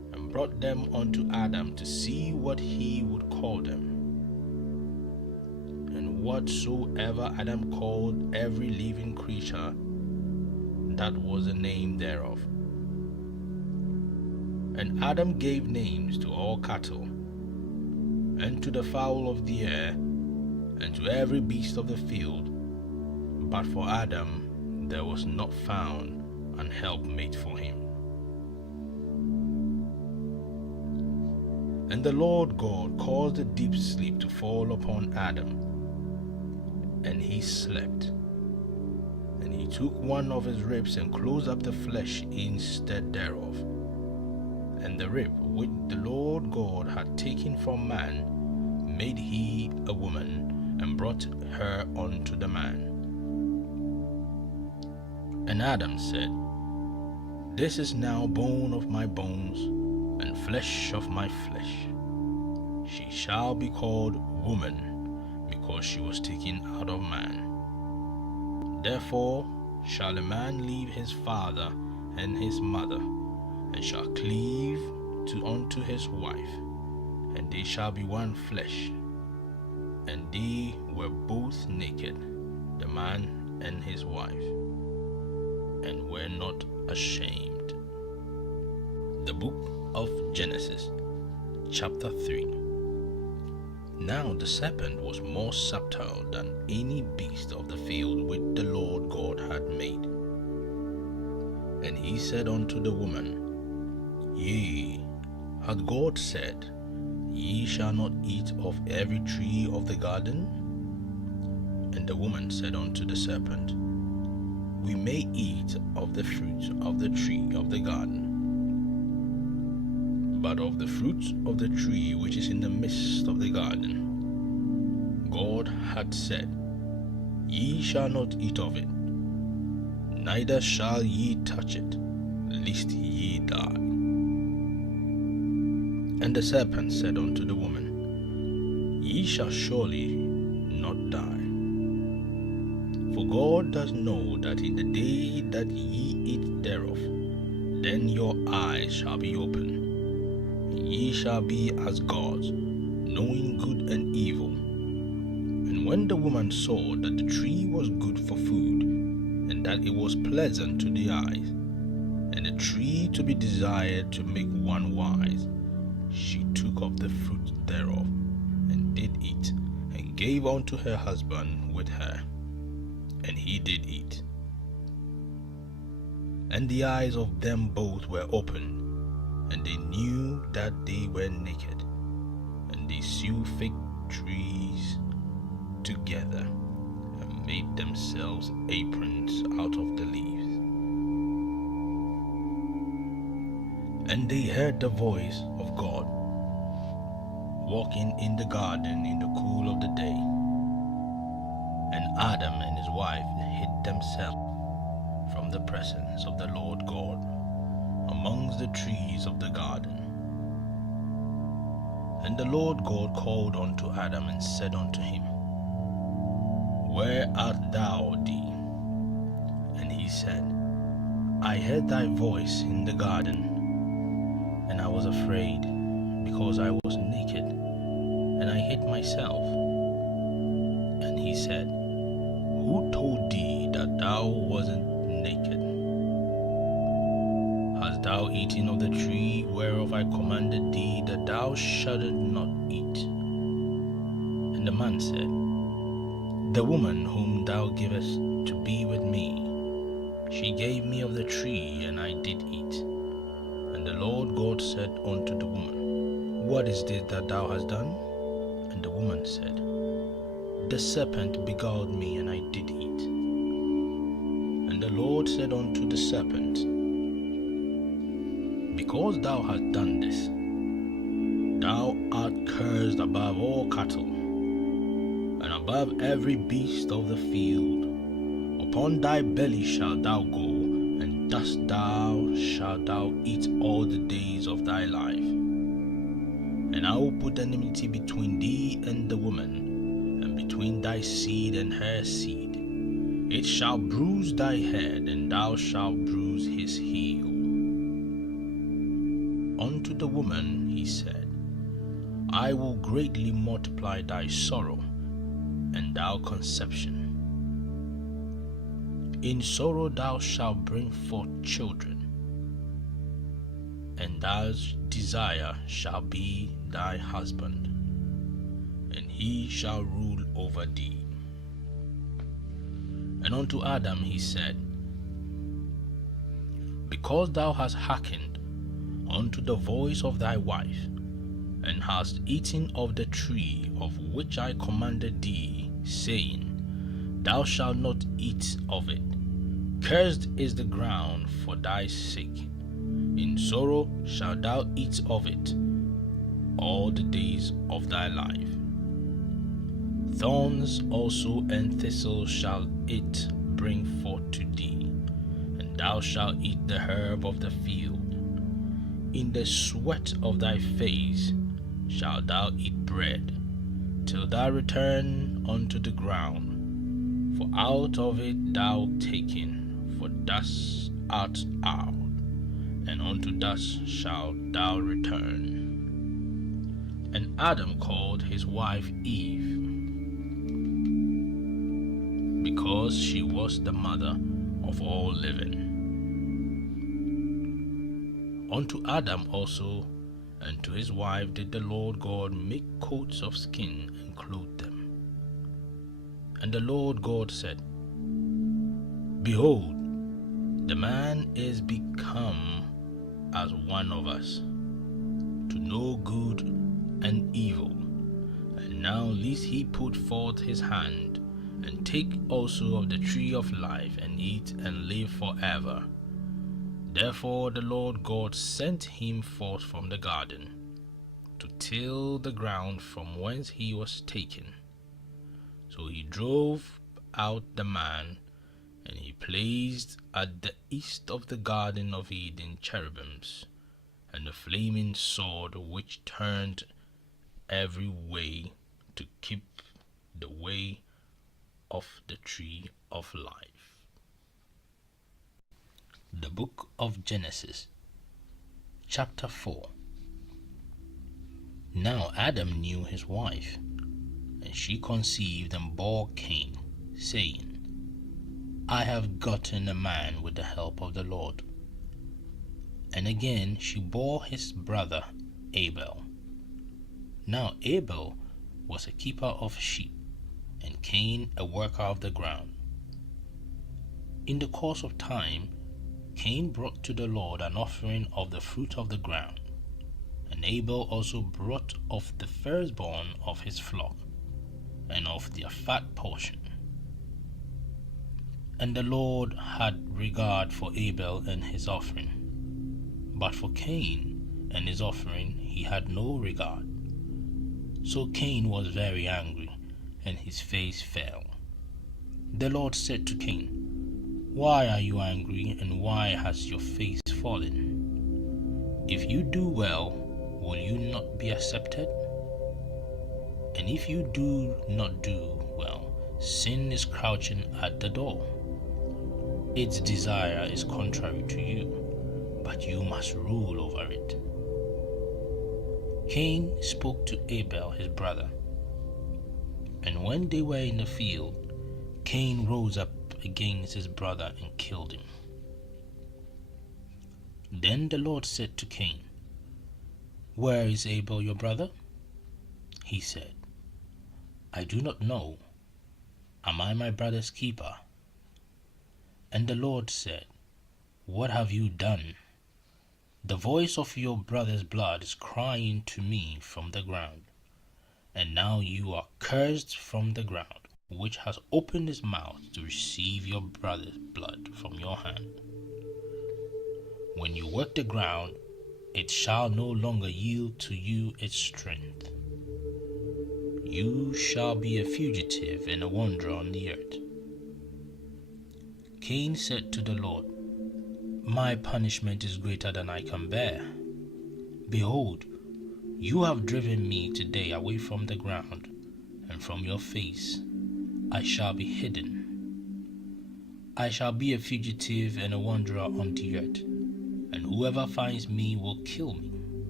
and brought them unto Adam to see what he would call them. And whatsoever Adam called every living creature, that was the name thereof. And Adam gave names to all cattle, and to the fowl of the air, and to every beast of the field. But for Adam there was not found an helpmate for him. And the Lord God caused a deep sleep to fall upon Adam, and he slept. And he took one of his ribs and closed up the flesh instead thereof. And the rib which the Lord God had taken from man made he a woman, and brought her unto the man. And Adam said, This is now bone of my bones, and flesh of my flesh. She shall be called woman, because she was taken out of man. Therefore shall a man leave his father and his mother, and shall cleave unto his wife, and they shall be one flesh. And they were both naked, the man and his wife, and were not ashamed. The book of Genesis, chapter 3. Now the serpent was more subtle than any beast of the field which the Lord God had made. And he said unto the woman, Yea, hath God said, Ye shall not eat of every tree of the garden? And the woman said unto the serpent, We may eat of the fruit of the tree of the garden, but of the fruit of the tree which is in the midst of the garden, God had said, Ye shall not eat of it, neither shall ye touch it, lest ye die. And the serpent said unto the woman, Ye shall surely not die. For God does know that in the day that ye eat thereof, then your eyes shall be opened, and ye shall be as gods, knowing good and evil. And when the woman saw that the tree was good for food, and that it was pleasant to the eyes, and a tree to be desired to make one wise, she took of the fruit thereof, and did eat, and gave unto her husband with her, and he did eat. And the eyes of them both were opened, and they knew that they were naked, and they sewed fig trees together, and made themselves aprons out of the leaves. And they heard the voice of God walking in the garden in the cool of the day. And Adam and his wife hid themselves from the presence of the Lord God amongst the trees of the garden. And the Lord God called unto Adam and said unto him, Where art thou, thee? And he said, I heard thy voice in the garden, and I was afraid, because I was naked, and I hid myself. And he said, Who told thee that thou wasn't naked? Hast thou eaten of the tree whereof I commanded thee that thou shouldest not eat? And the man said, The woman whom thou gavest to be with me, she gave me of the tree, and I did eat. And the Lord God said unto the woman, What is this that thou hast done? And the woman said, The serpent beguiled me, and I did eat. And the Lord said unto the serpent, Because thou hast done this, thou art cursed above all cattle, and above every beast of the field. Upon thy belly shalt thou go, and dust shalt thou eat all the days of thy life. And I will put enmity between thee and the woman, and between thy seed and her seed. It shall bruise thy head, and thou shalt bruise his heel. unto the woman he said, I will greatly multiply thy sorrow and thy conception. In sorrow thou shalt bring forth children, and thy desire shall be thy husband, and he shall rule over thee. And unto Adam he said, Because thou hast hearkened unto the voice of thy wife, and hast eaten of the tree of which I commanded thee, saying, Thou shalt not eat of it. Cursed is the ground for thy sake. In sorrow shalt thou eat of it all the days of thy life. Thorns also and thistles shall it bring forth to thee, and thou shalt eat the herb of the field. In the sweat of thy face shalt thou eat bread, till thou return unto the ground, for out of it thou taken, for dust art thou, and unto dust shalt thou return. And Adam called his wife Eve, because she was the mother of all living. Unto Adam also and to his wife did the Lord God make coats of skin and clothe them. And the Lord God said, Behold, the man is become as one of us, to know good and evil. And now lest he put forth his hand, and take also of the tree of life, and eat and live forever. Therefore the Lord God sent him forth from the garden, to till the ground from whence he was taken. So he drove out the man, and he placed at the east of the garden of Eden cherubims, and a flaming sword which turned every way to keep the way of the tree of life. The book of Genesis, chapter 4. Now Adam knew his wife, and she conceived and bore Cain, saying, I have gotten a man with the help of the Lord. And again she bore his brother Abel. Now Abel was a keeper of sheep, and Cain a worker of the ground. In the course of time, Cain brought to the Lord an offering of the fruit of the ground, and Abel also brought of the firstborn of his flock, and of their fat portion. And the Lord had regard for Abel and his offering, but for Cain and his offering he had no regard. So Cain was very angry, and his face fell. The Lord said to Cain, Why are you angry, and why has your face fallen? If you do well, will you not be accepted? And if you do not do well, sin is crouching at the door. Its desire is contrary to you, but you must rule over it. Cain spoke to Abel his brother, and when they were in the field, Cain rose up against his brother and killed him. Then the Lord said to Cain, Where is Abel your brother? He said, I do not know. Am I my brother's keeper? And the Lord said, What have you done? The voice of your brother's blood is crying to me from the ground. And now you are cursed from the ground, which has opened his mouth to receive your brother's blood from your hand. When you work the ground, it shall no longer yield to you its strength. You shall be a fugitive and a wanderer on the earth. Cain said to the Lord, My punishment is greater than I can bear. Behold, you have driven me today away from the ground, and from your face I shall be hidden. I shall be a fugitive and a wanderer on the earth, and whoever finds me will kill me.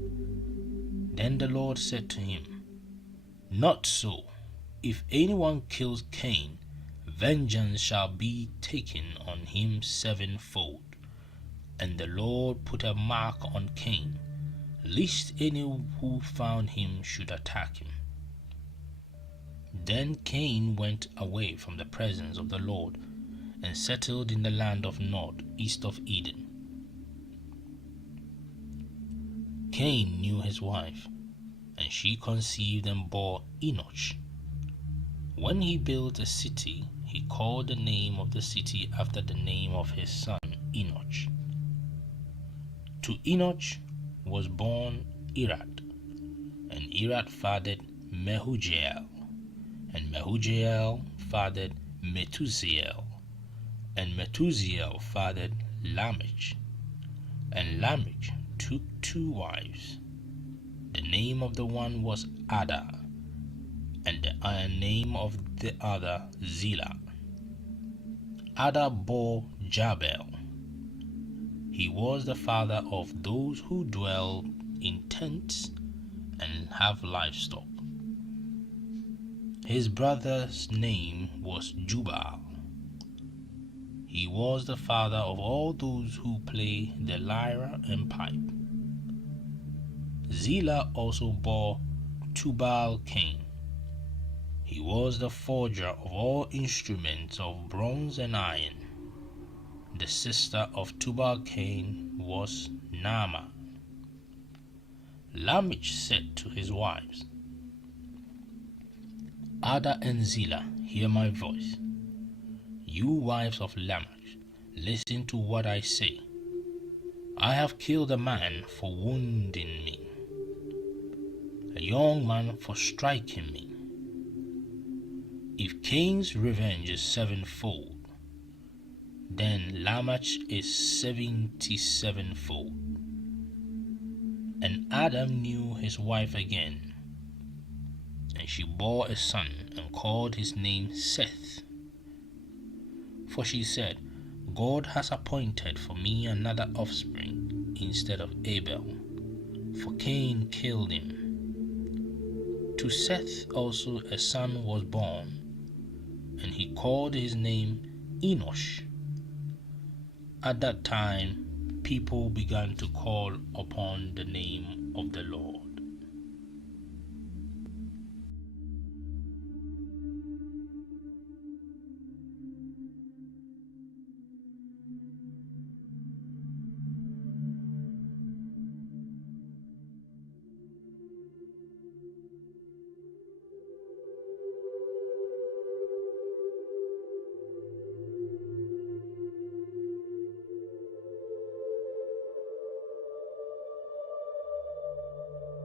Then the Lord said to him, Not so. If anyone kills Cain, vengeance shall be taken on him sevenfold. And the Lord put a mark on Cain, lest any who found him should attack him. Then Cain went away from the presence of the Lord and settled in the land of Nod, east of Eden. Cain knew his wife, and she conceived and bore Enoch. When he built a city, he called the name of the city after the name of his son Enoch. To Enoch was born Irad, and Irad fathered Mehujael, and Mehujael fathered Methusael, and Methusael fathered Lamech, and Lamech took 2 wives. The name of the one was Ada, and the name of the other Zillah. Ada bore Jabal. He was the father of those who dwell in tents and have livestock. His brother's name was Jubal. He was the father of all those who play the lyre and pipe. Zillah also bore Tubal-Cain. He was the forger of all instruments of bronze and iron. The sister of Tubal-Cain was Naamah. Lamech said to his wives, Ada and Zillah, hear my voice. You wives of Lamech, listen to what I say. I have killed a man for wounding me, a young man for striking me. If Cain's revenge is sevenfold, then Lamech is 77fold. And Adam knew his wife again, and she bore a son and called his name Seth. For she said, God has appointed for me another offspring instead of Abel, for Cain killed him. To Seth also a son was born, and he called his name Enosh. At that time, people began to call upon the name of the Lord.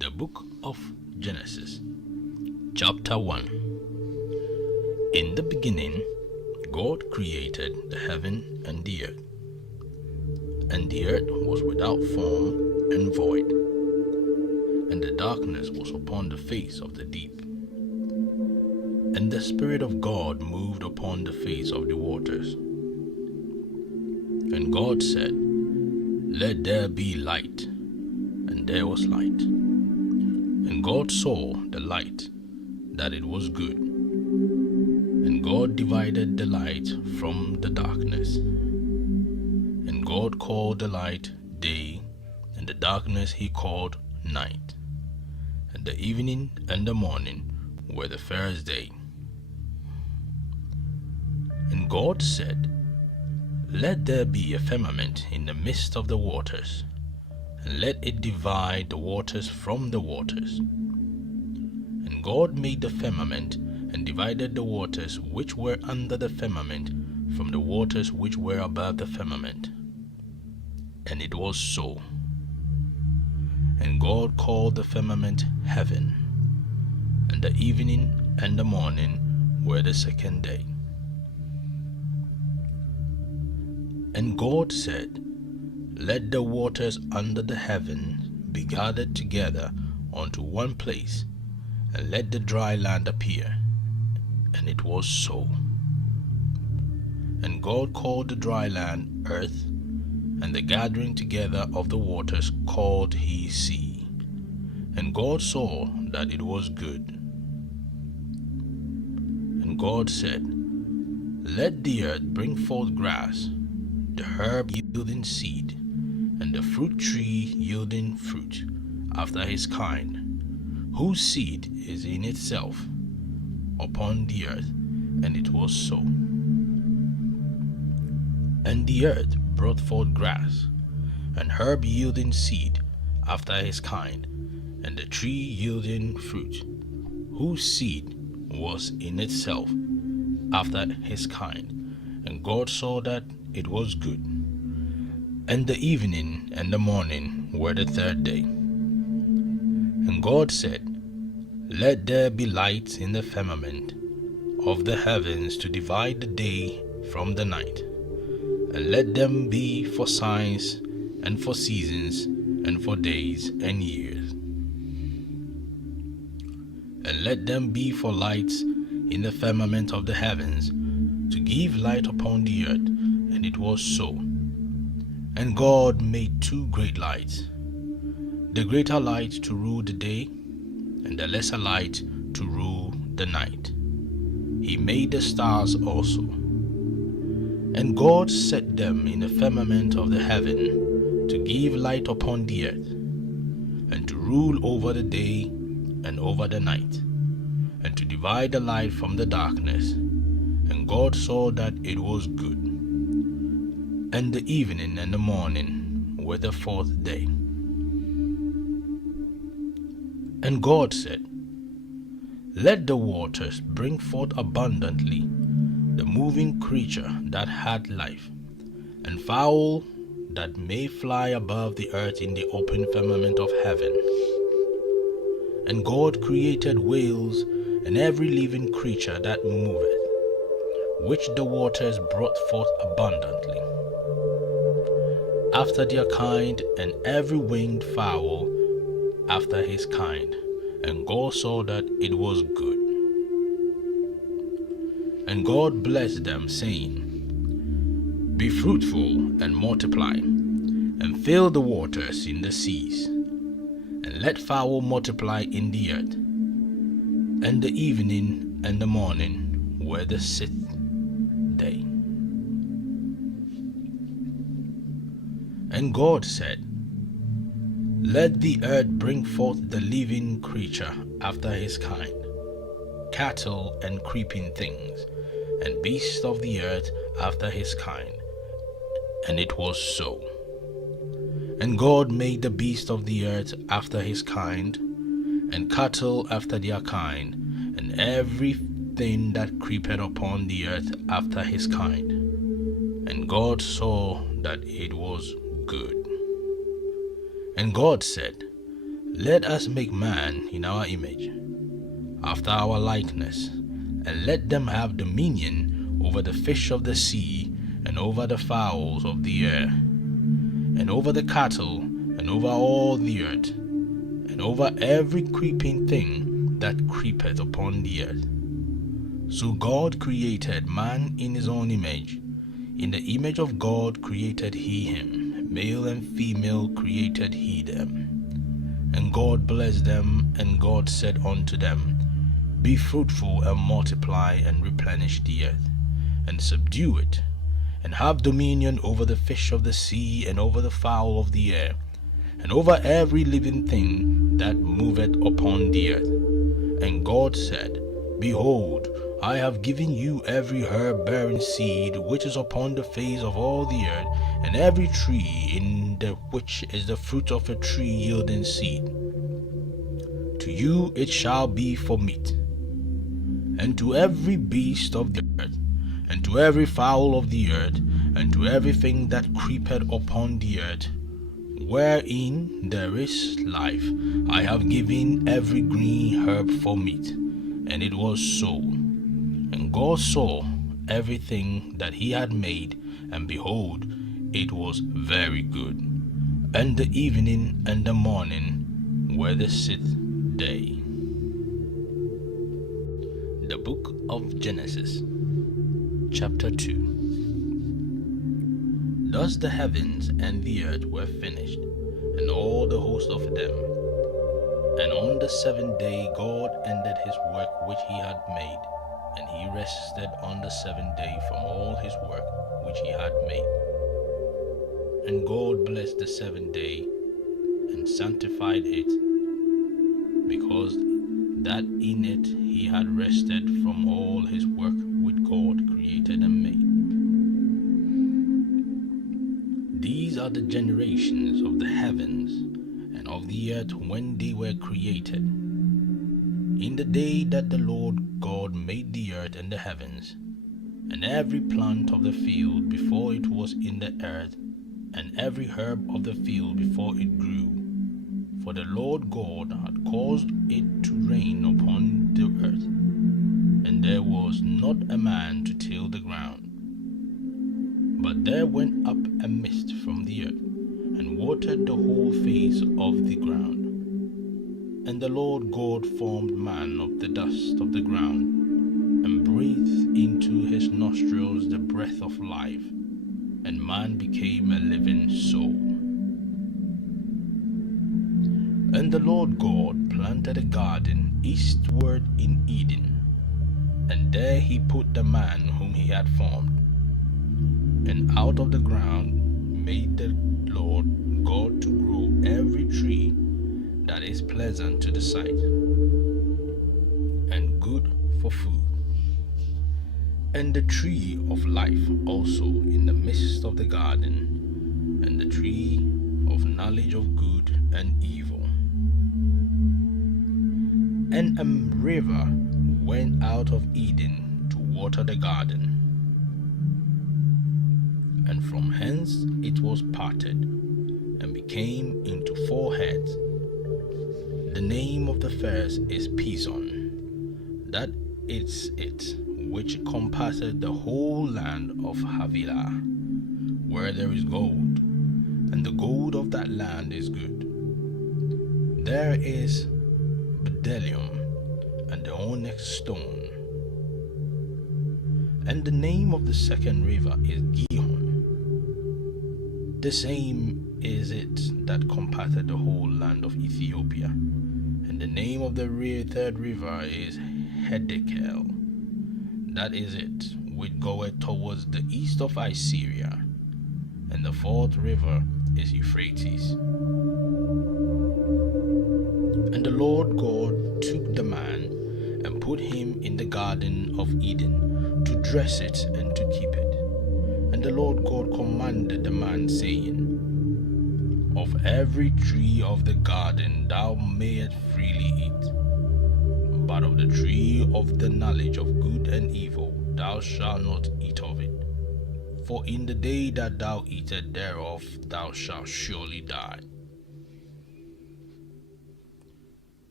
The book of Genesis, chapter 1. In the beginning, God created the heaven and the earth. And the earth was without form and void, and the darkness was upon the face of the deep. And the Spirit of God moved upon the face of the waters. And God said, "Let there be light," and there was light. And God saw the light, that it was good. And God divided the light from the darkness. And God called the light day, and the darkness he called night. And the evening and the morning were the first day. And God said, "Let there be a firmament in the midst of the waters, and let it divide the waters from the waters." And God made the firmament, and divided the waters which were under the firmament from the waters which were above the firmament. And it was so. And God called the firmament heaven. And the evening and the morning were the second day. And God said, "Let the waters under the heaven be gathered together unto one place, and let the dry land appear." And it was so. And God called the dry land earth, and the gathering together of the waters called he sea. And God saw that it was good. And God said, "Let the earth bring forth grass, the herb yielding seed, and the fruit tree yielding fruit after his kind, whose seed is in itself upon the earth." And it was so. And the earth brought forth grass, and herb yielding seed after his kind, and the tree yielding fruit, whose seed was in itself after his kind. And God saw that it was good. And the evening and the morning were the third day. And God said, "Let there be lights in the firmament of the heavens to divide the day from the night, and let them be for signs and for seasons and for days and years. And let them be for lights in the firmament of the heavens to give light upon the earth." And it was so. And God made two great lights, the greater light to rule the day, and the lesser light to rule the night. He made the stars also. And God set them in the firmament of the heaven to give light upon the earth, and to rule over the day and over the night, and to divide the light from the darkness. And God saw that it was good. And the evening and the morning were the fourth day. And God said, "Let the waters bring forth abundantly the moving creature that had life, and fowl that may fly above the earth in the open firmament of heaven." And God created whales and every living creature that moveth, which the waters brought forth abundantly, after their kind, and every winged fowl after his kind. And God saw that it was good. And God blessed them, saying, "Be fruitful and multiply, and fill the waters in the seas, and let fowl multiply in the earth." And the evening and the morning were the sixth day. And God said, "Let the earth bring forth the living creature after his kind, cattle and creeping things, and beasts of the earth after his kind." And it was so. And God made the beasts of the earth after his kind, and cattle after their kind, and everything that creepeth upon the earth after his kind. And God saw that it was good. And God said, Let us make man in our image, after our likeness, and let them have dominion over the fish of the sea, and over the fowls of the air, and over the cattle, and over all the earth, and over every creeping thing that creepeth upon the earth. So God created man in his own image. In the image of God created he him, male and female created he them. And God blessed them, and God said unto them, Be fruitful and multiply and replenish the earth, and subdue it, and have dominion over the fish of the sea, and over the fowl of the air, and over every living thing that moveth upon the earth. And God said, Behold, I have given you every herb bearing seed which is upon the face of all the earth, and every tree in the which is the fruit of a tree yielding seed. To you it shall be for meat, and to every beast of the earth, and to every fowl of the earth, and to everything that creepeth upon the earth, wherein there is life, I have given every green herb for meat. And it was so. And God saw everything that he had made, and behold, it was very good. And the evening and the morning were the sixth day. The book of Genesis, chapter 2. Thus the heavens and the earth were finished, and all the host of them. And on the seventh day God ended his work which he had made, and he rested on the seventh day from all his work which he had made. And God blessed the seventh day, and sanctified it, because that in it he had rested from all his work which God created and made. These are the generations of the heavens and of the earth when they were created, in the day that the Lord God made the earth and the heavens, and every plant of the field before it was in the earth, and every herb of the field before it grew. For the Lord God had caused it to rain upon the earth, and there was not a man to till the ground. But there went up a mist from the earth, and watered the whole face of the ground. And the Lord God formed man of the dust of the ground, and breathed into his nostrils the breath of life, and man became a living soul. And the Lord God planted a garden eastward in Eden, and there he put the man whom he had formed. And out of the ground made the Lord God to grow every tree that is pleasant to the sight, and good for food, and the tree of life also in the midst of the garden, and the tree of knowledge of good and evil. And a river went out of Eden to water the garden, and from hence it was parted, and became into four heads. The name of the first is Pison, that is it which compasseth the whole land of Havilah, where there is gold, and the gold of that land is good. There is bdellium, and the onyx stone. And the name of the second river is Gihon. The same is it that compasseth the whole land of Ethiopia. And the name of the third river is Hiddekel. That is it which goeth towards the east of Assyria. And the fourth river is Euphrates. And the Lord God took the man and put him in the garden of Eden to dress it and to keep it. And the Lord God commanded the man, saying, Of every tree of the garden thou mayest freely eat, but of the tree of the knowledge of good and evil thou shalt not eat of it. For in the day that thou eatest thereof thou shalt surely die.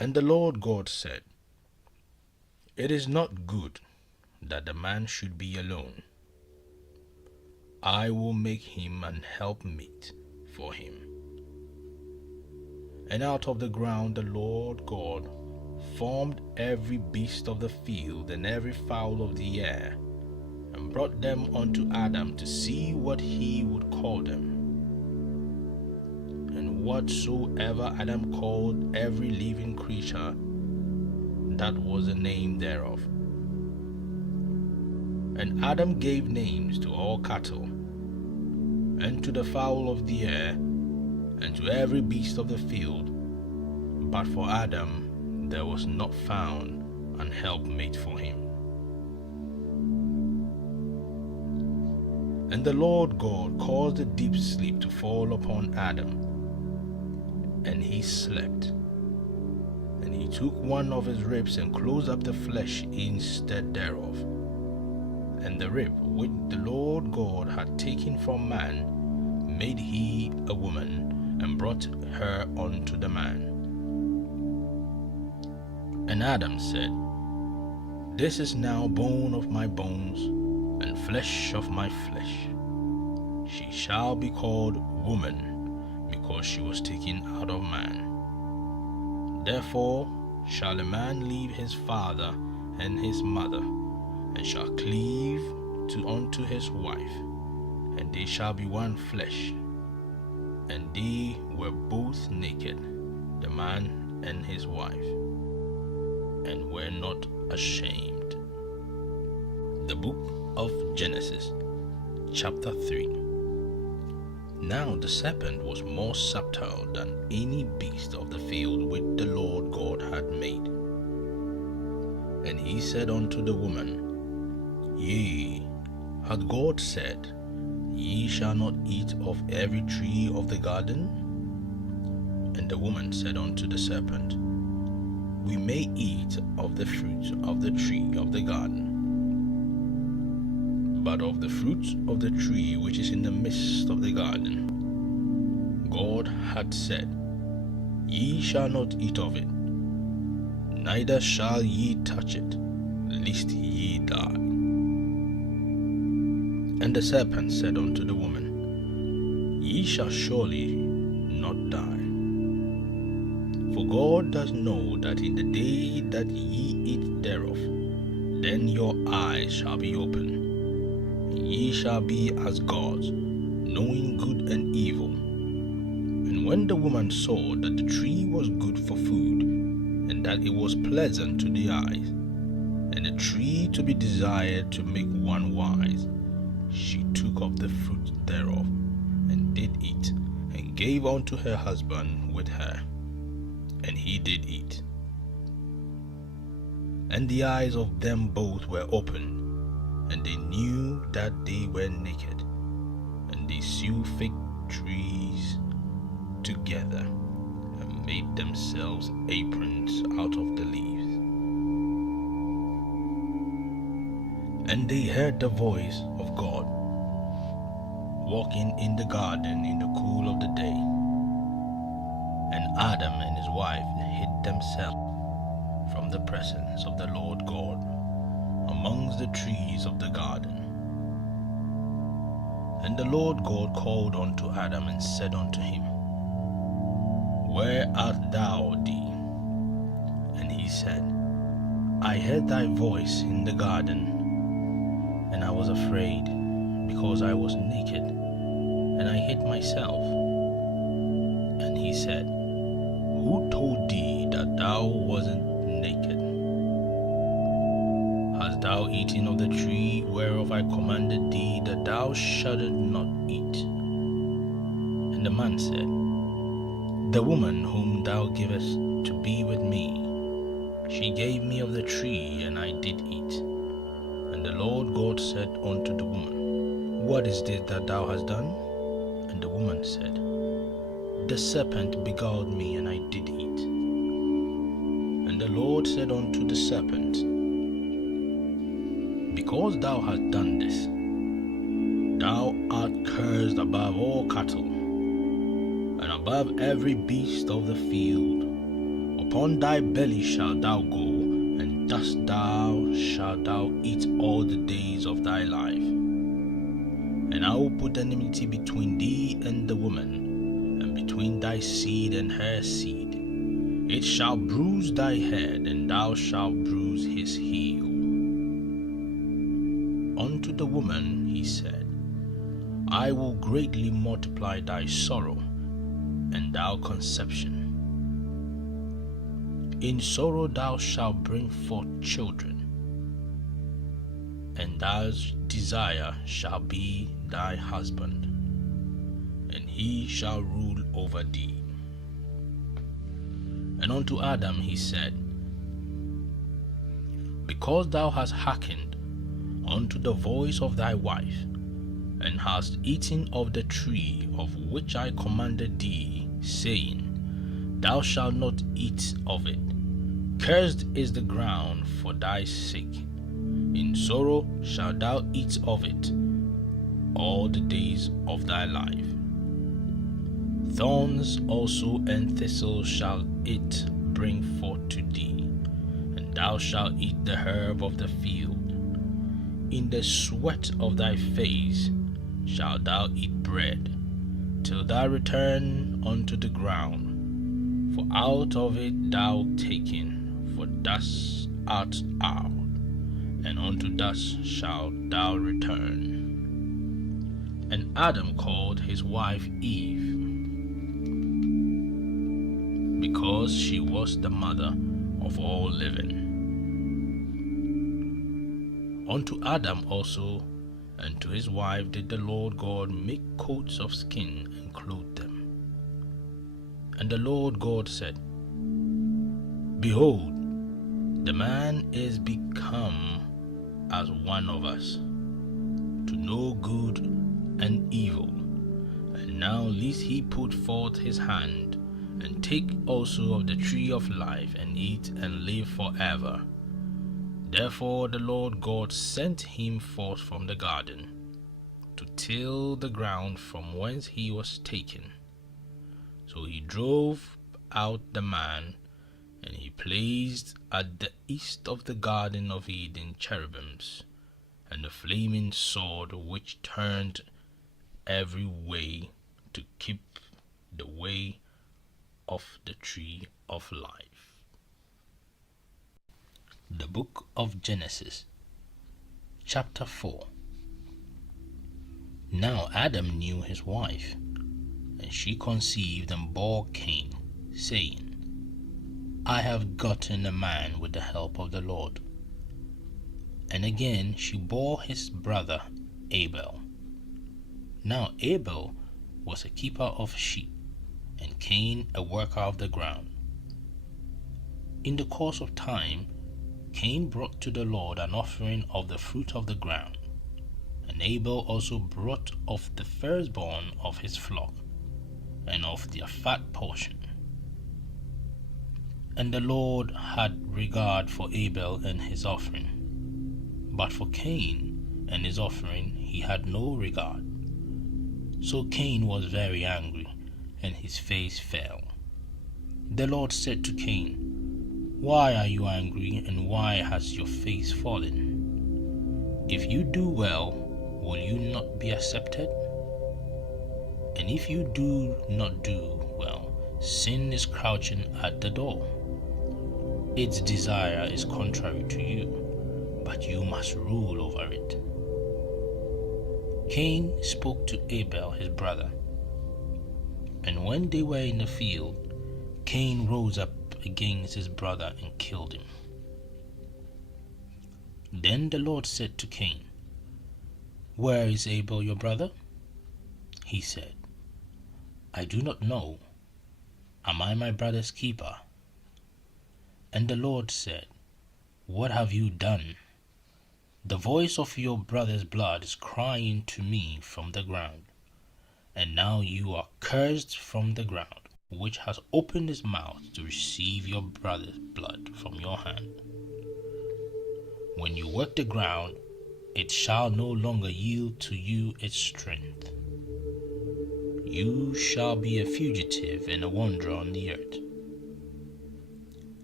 And the Lord God said, It is not good that the man should be alone. I will make him an helpmeet for him. And out of the ground the Lord God formed every beast of the field and every fowl of the air, and brought them unto Adam to see what he would call them. And whatsoever Adam called every living creature, that was the name thereof. And Adam gave names to all cattle, and to the fowl of the air, and to every beast of the field. But for Adam there was not found an helpmate for him. And the Lord God caused a deep sleep to fall upon Adam, and he slept. And he took one of his ribs and closed up the flesh instead thereof. And the rib which the Lord God had taken from man made he a woman, and brought her unto the man. And Adam said, This is now bone of my bones, and flesh of my flesh. She shall be called woman, because she was taken out of man. Therefore shall a man leave his father and his mother, and shall cleave unto his wife, and they shall be one flesh. And they were both naked, the man and his wife, and were not ashamed. The book of Genesis, chapter 3. Now the serpent was more subtle than any beast of the field which the Lord God had made. And he said unto the woman, Yea, hath God said, Ye shall not eat of every tree of the garden? And the woman said unto the serpent, We may eat of the fruit of the tree of the garden, but of the fruit of the tree which is in the midst of the garden, God had said, Ye shall not eat of it, neither shall ye touch it, lest ye die. And the serpent said unto the woman, Ye shall surely not die. For God does know that in the day that ye eat thereof, then your eyes shall be opened, and ye shall be as gods, knowing good and evil. And when the woman saw that the tree was good for food, and that it was pleasant to the eyes, and a tree to be desired to make one wise, she took of the fruit thereof, and did eat, and gave unto her husband with her, and he did eat. And the eyes of them both were opened, and they knew that they were naked, and they sewed fig trees together, and made themselves aprons out of the leaves. And they heard the voice of God walking in the garden in the cool of the day. And Adam and his wife hid themselves from the presence of the Lord God amongst the trees of the garden. And the Lord God called unto Adam and said unto him, Where art thou, thee? And he said, I heard thy voice in the garden, and I was afraid, because I was naked, and I hid myself. And he said, Who told thee that thou wasn't naked? Hast thou eaten of the tree whereof I commanded thee that thou shouldest not eat? And the man said, The woman whom thou gavest to be with me, she gave me of the tree, and I did eat. And the Lord God said unto the woman, What is this that thou hast done? And the woman said, The serpent beguiled me, and I did eat. And the Lord said unto the serpent, Because thou hast done this, thou art cursed above all cattle, and above every beast of the field. Upon thy belly shalt thou go, and dust shalt thou eat all the days of thy life. And I will put enmity between thee and the woman, and between thy seed and her seed. It shall bruise thy head, and thou shalt bruise his heel. Unto the woman he said, I will greatly multiply thy sorrow, and thy conception. In sorrow thou shalt bring forth children, and thy desire shall be thy husband, and he shall rule over thee. And unto Adam he said, Because thou hast hearkened unto the voice of thy wife, and hast eaten of the tree of which I commanded thee, saying, Thou shalt not eat of it. Cursed is the ground for thy sake. In sorrow shalt thou eat of it all the days of thy life. Thorns also and thistles shall it bring forth to thee, and thou shalt eat the herb of the field. In the sweat of thy face shalt thou eat bread, till thou return unto the ground. For out of it thou taken, for dust art thou, and unto dust shalt thou return. And Adam called his wife Eve, because she was the mother of all living. Unto Adam also and to his wife did the Lord God make coats of skin and clothe them. And the Lord God said, Behold, the man is become as one of us, to know good and evil. And now lest he put forth his hand, and take also of the tree of life, and eat and live forever. Therefore the Lord God sent him forth from the garden, to till the ground from whence he was taken. So he drove out the man, and he placed at the east of the garden of Eden cherubims, and a flaming sword which turned every way to keep the way of the tree of life. The book of Genesis, chapter 4. Now Adam knew his wife, and she conceived and bore Cain, saying, I have gotten a man with the help of the Lord. And again she bore his brother Abel. Now Abel was a keeper of sheep, and Cain a worker of the ground. In the course of time, Cain brought to the Lord an offering of the fruit of the ground, and Abel also brought of the firstborn of his flock, and of their fat portion. And the Lord had regard for Abel and his offering, but for Cain and his offering he had no regard. So Cain was very angry, and his face fell. The Lord said to Cain, Why are you angry, and why has your face fallen? If you do well, will you not be accepted? And if you do not do well, sin is crouching at the door. Its desire is contrary to you, but you must rule over it. Cain spoke to Abel his brother, and when they were in the field, Cain rose up against his brother and killed him. Then the Lord said to Cain, Where is Abel your brother? He said, I do not know. Am I my brother's keeper? And the Lord said, What have you done? The voice of your brother's blood is crying to me from the ground. And now you are cursed from the ground, which has opened his mouth to receive your brother's blood from your hand. When you work the ground, it shall no longer yield to you its strength. You shall be a fugitive and a wanderer on the earth.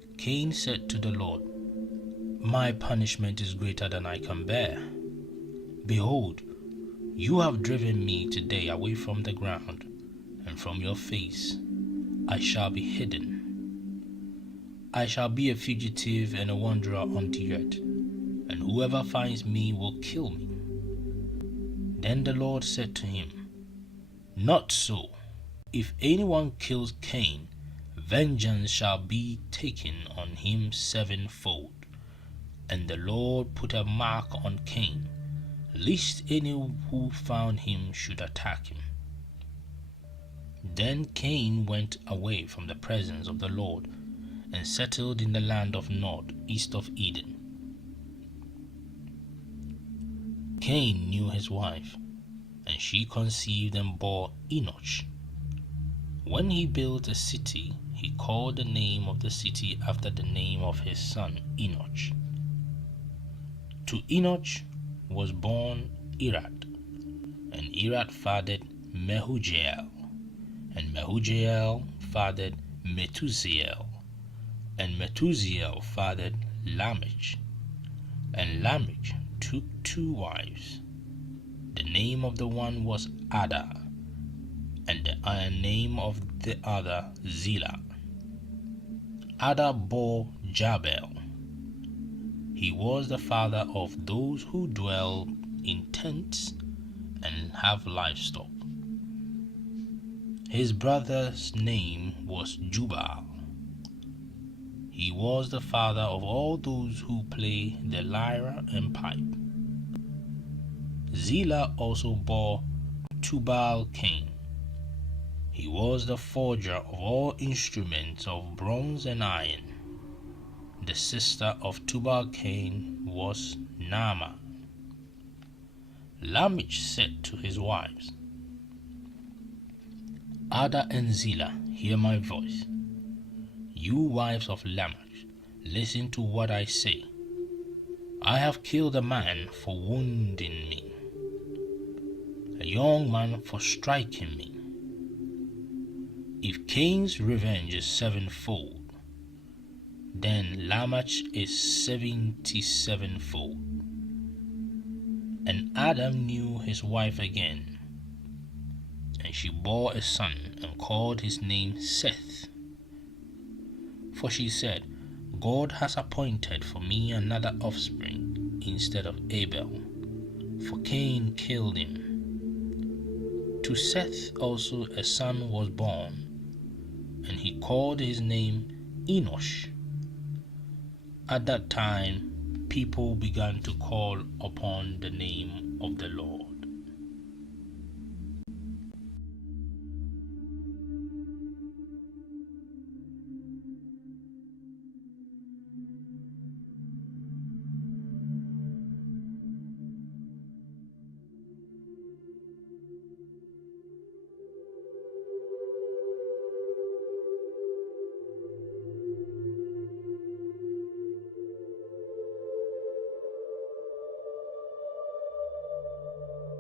Cain said to the Lord, My punishment is greater than I can bear. Behold, you have driven me today away from the ground, and from your face I shall be hidden. I shall be a fugitive and a wanderer on the earth, and whoever finds me will kill me. Then the Lord said to him, Not so. If anyone kills Cain, vengeance shall be taken on him sevenfold. And the Lord put a mark on Cain, lest any who found him should attack him. Then Cain went away from the presence of the Lord and settled in the land of Nod, east of Eden. Cain knew his wife, and she conceived and bore Enoch. When he built a city, he called the name of the city after the name of his son Enoch. To Enoch was born Irad, and Irad fathered Mehujael, and Mehujael fathered Methusael, and Methusael fathered Lamech, and Lamech took 2 wives. The name of the one was Ada, and the name of the other Zillah. Ada bore Jabal. He was the father of those who dwell in tents and have livestock. His brother's name was Jubal. He was the father of all those who play the lyre and pipe. Zillah also bore Tubal-Cain. He was the forger of all instruments of bronze and iron. The sister of Tubal-Cain was Naamah. Lamech said to his wives, Ada and Zillah, hear my voice. You wives of Lamech, listen to what I say. I have killed a man for wounding me, a young man for striking me. If Cain's revenge is sevenfold, then Lamech is 77fold. And Adam knew his wife again, and she bore a son and called his name Seth. For she said, God has appointed for me another offspring instead of Abel, for Cain killed him. To Seth also a son was born, and he called his name Enosh. At that time, people began to call upon the name of the Lord.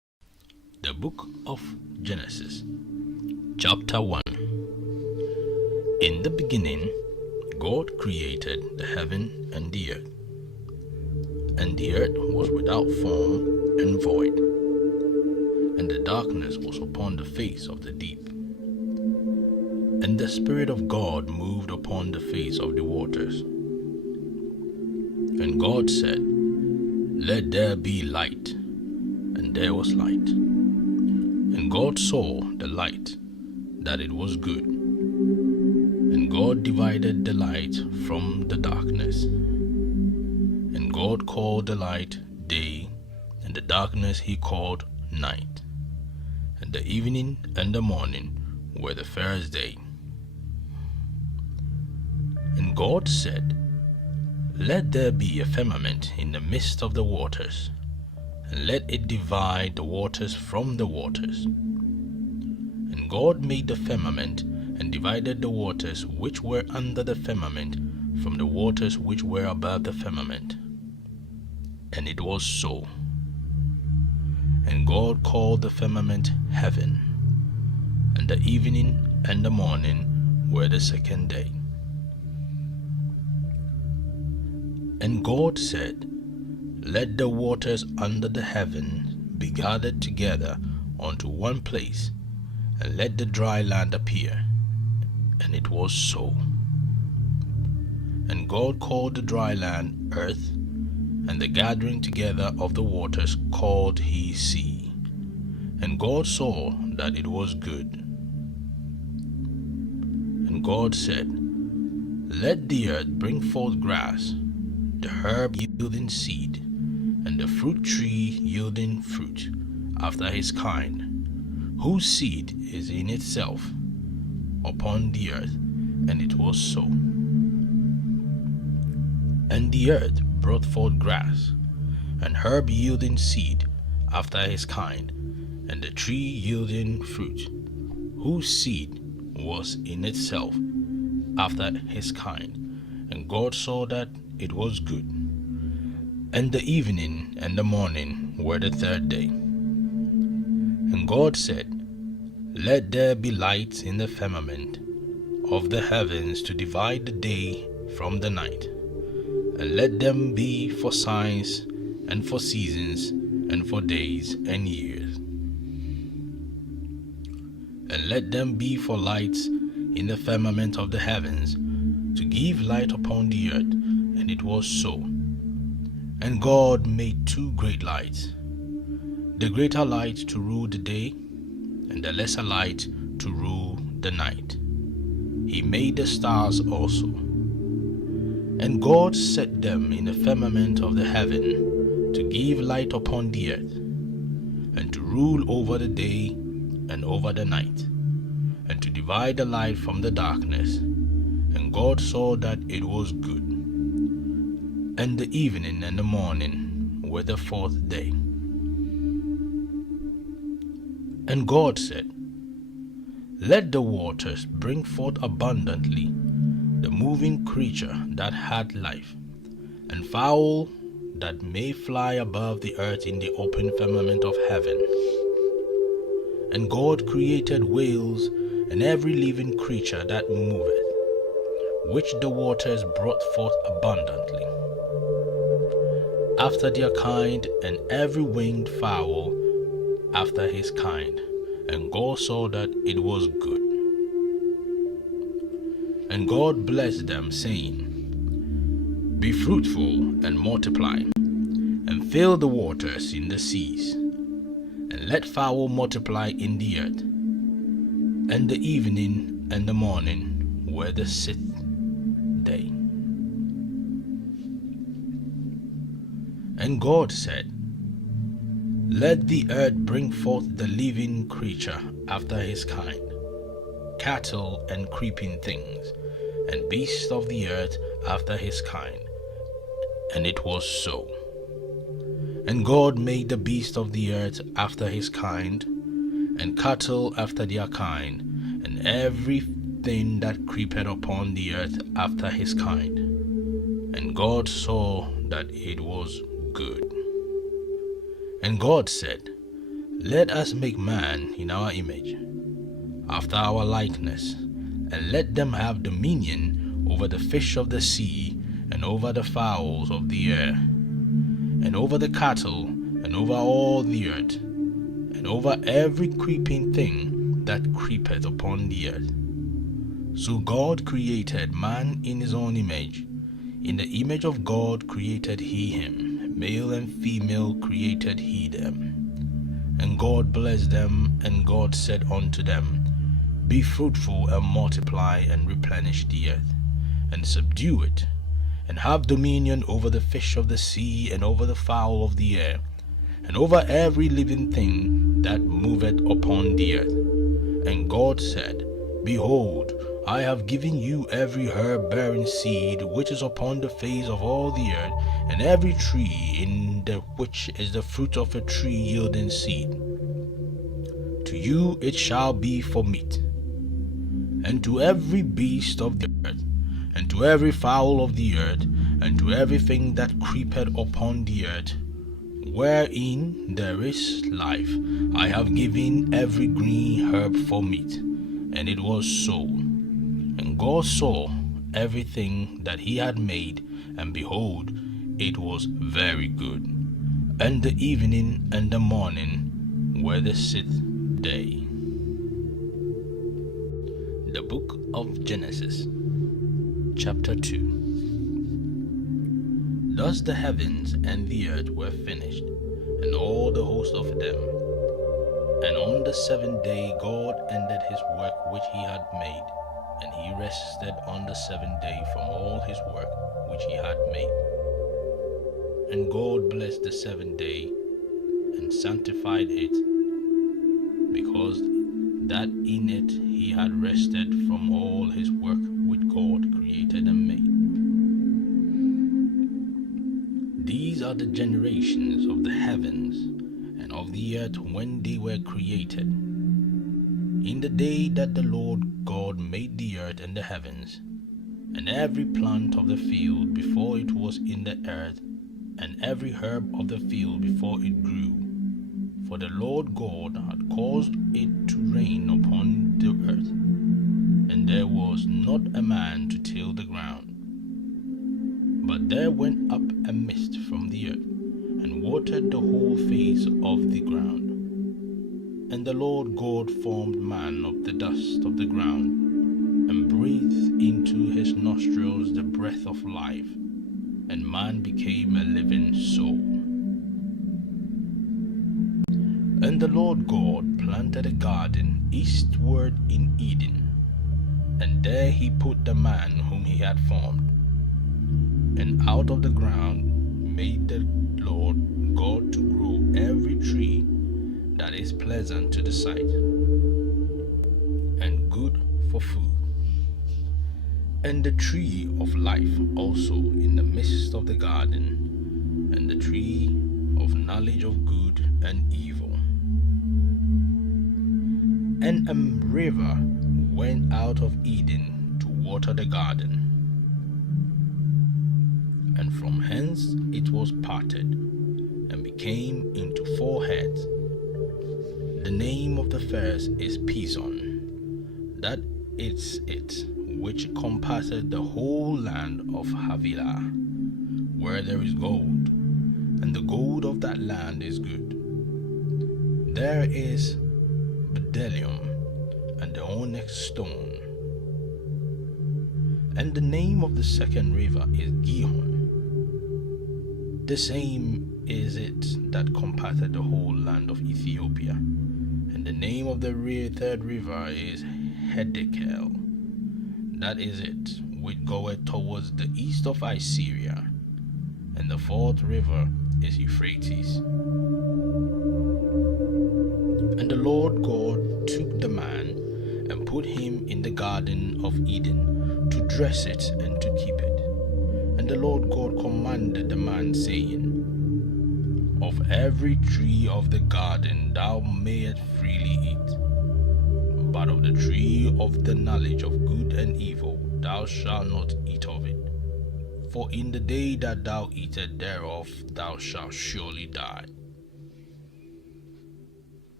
book of Genesis, chapter 1. In the beginning, God created the heaven and the earth. And the earth was without form and void, and the darkness was upon the face of the deep. And the Spirit of God moved upon the face of the waters. And God said, "Let there be light," and there was light. And God saw the light, that it was good. And God divided the light from the darkness. And God called the light day, and the darkness he called night. And the evening and the morning were the first day. And God said, "Let there be a firmament in the midst of the waters, and let it divide the waters from the waters." And God made the firmament, and divided the waters which were under the firmament from the waters which were above the firmament. And it was so. And God called the firmament heaven. And the evening and the morning were the second day. And God said, "Let the waters under the heaven be gathered together unto one place, and let the dry land appear." And it was so. And God called the dry land earth, and the gathering together of the waters called he sea. And God saw that it was good. And God said, "Let the earth bring forth grass, the herb yielding seed, and the fruit tree yielding fruit after his kind, whose seed is in itself upon the earth." And it was so. And the earth brought forth grass, and herb yielding seed after his kind, and the tree yielding fruit, whose seed was in itself after his kind. And God saw that it was good. And the evening and the morning were the third day. And God said, "Let there be lights in the firmament of the heavens to divide the day from the night, and let them be for signs and for seasons and for days and years. And let them be for lights in the firmament of the heavens to give light upon the earth." And it was so. And God made two great lights, the greater light to rule the day, and the lesser light to rule the night. He made the stars also. And God set them in the firmament of the heaven to give light upon the earth, and to rule over the day and over the night, and to divide the light from the darkness. And God saw that it was good. And the evening and the morning were the fourth day. And God said, "Let the waters bring forth abundantly the moving creature that had life, and fowl that may fly above the earth in the open firmament of heaven." And God created whales and every living creature that moveth, which the waters brought forth abundantly, after their kind, and every winged fowl after his kind. And God saw that it was good. And God blessed them, saying, "Be fruitful and multiply, and fill the waters in the seas, and let fowl multiply in the earth." And the evening and the morning were the sixth day. And God said, "Let the earth bring forth the living creature after his kind, cattle and creeping things, and beasts of the earth after his kind." And it was so. And God made the beasts of the earth after his kind, and cattle after their kind, and everything that creepeth upon the earth after his kind. And God saw that it was good. And God said, Let us make man in our image, after our likeness, and let them have dominion over the fish of the sea, and over the fowls of the air, and over the cattle, and over all the earth, and over every creeping thing that creepeth upon the earth. So God created man in his own image. In the image of God created he him, male and female created he them. And God blessed them, and God said unto them, Be fruitful and multiply and replenish the earth, and subdue it, and have dominion over the fish of the sea, and over the fowl of the air, and over every living thing that moveth upon the earth. And God said, Behold, I have given you every herb bearing seed which is upon the face of all the earth, and every tree in the which is the fruit of a tree yielding seed. To you it shall be for meat, and to every beast of the earth, and to every fowl of the earth, and to everything that creepeth upon the earth, wherein there is life, I have given every green herb for meat. And it was so. And God saw everything that he had made, and behold, it was very good. And the evening and the morning were the sixth day. The book of Genesis, chapter 2. Thus the heavens and the earth were finished, and all the host of them. And on the seventh day God ended his work which he had made, and he rested on the seventh day from all his work which he had made. And God blessed the seventh day, and sanctified it, because that in it he had rested from all his work which God created and made. These are the generations of the heavens and of the earth when they were created, in the day that the Lord God made the earth and the heavens, and every plant of the field before it was in the earth, and every herb of the field before it grew. For the Lord God had caused it to rain upon the earth, and there was not a man to till the ground. But there went up a mist from the earth, and watered the whole face of the ground. And the Lord God formed man of the dust of the ground, and breathed into his nostrils the breath of life, and man became a living soul. And the Lord God planted a garden eastward in Eden, and there he put the man whom he had formed. And out of the ground made the Lord God to grow every tree that is pleasant to the sight, and good for food, and the tree of life also in the midst of the garden, and the tree of knowledge of good and evil. And a river went out of Eden to water the garden, and from hence it was parted, and became into four heads. The name of the first is Pison, that is it which compasseth the whole land of Havilah, where there is gold, and the gold of that land is good. There is bdellium, and the onyx stone. And the name of the second river is Gihon. The same is it that compasseth the whole land of Ethiopia. And the name of the third river is Hiddekel. That is it which goeth towards the east of Assyria. And the fourth river is Euphrates. And the Lord God took the man and put him in the garden of Eden to dress it and to keep it. And the Lord God commanded the man, saying, Of every tree of the garden thou mayest freely eat, but of the tree of the knowledge of good and evil thou shalt not eat of it. For in the day that thou eatest thereof thou shalt surely die.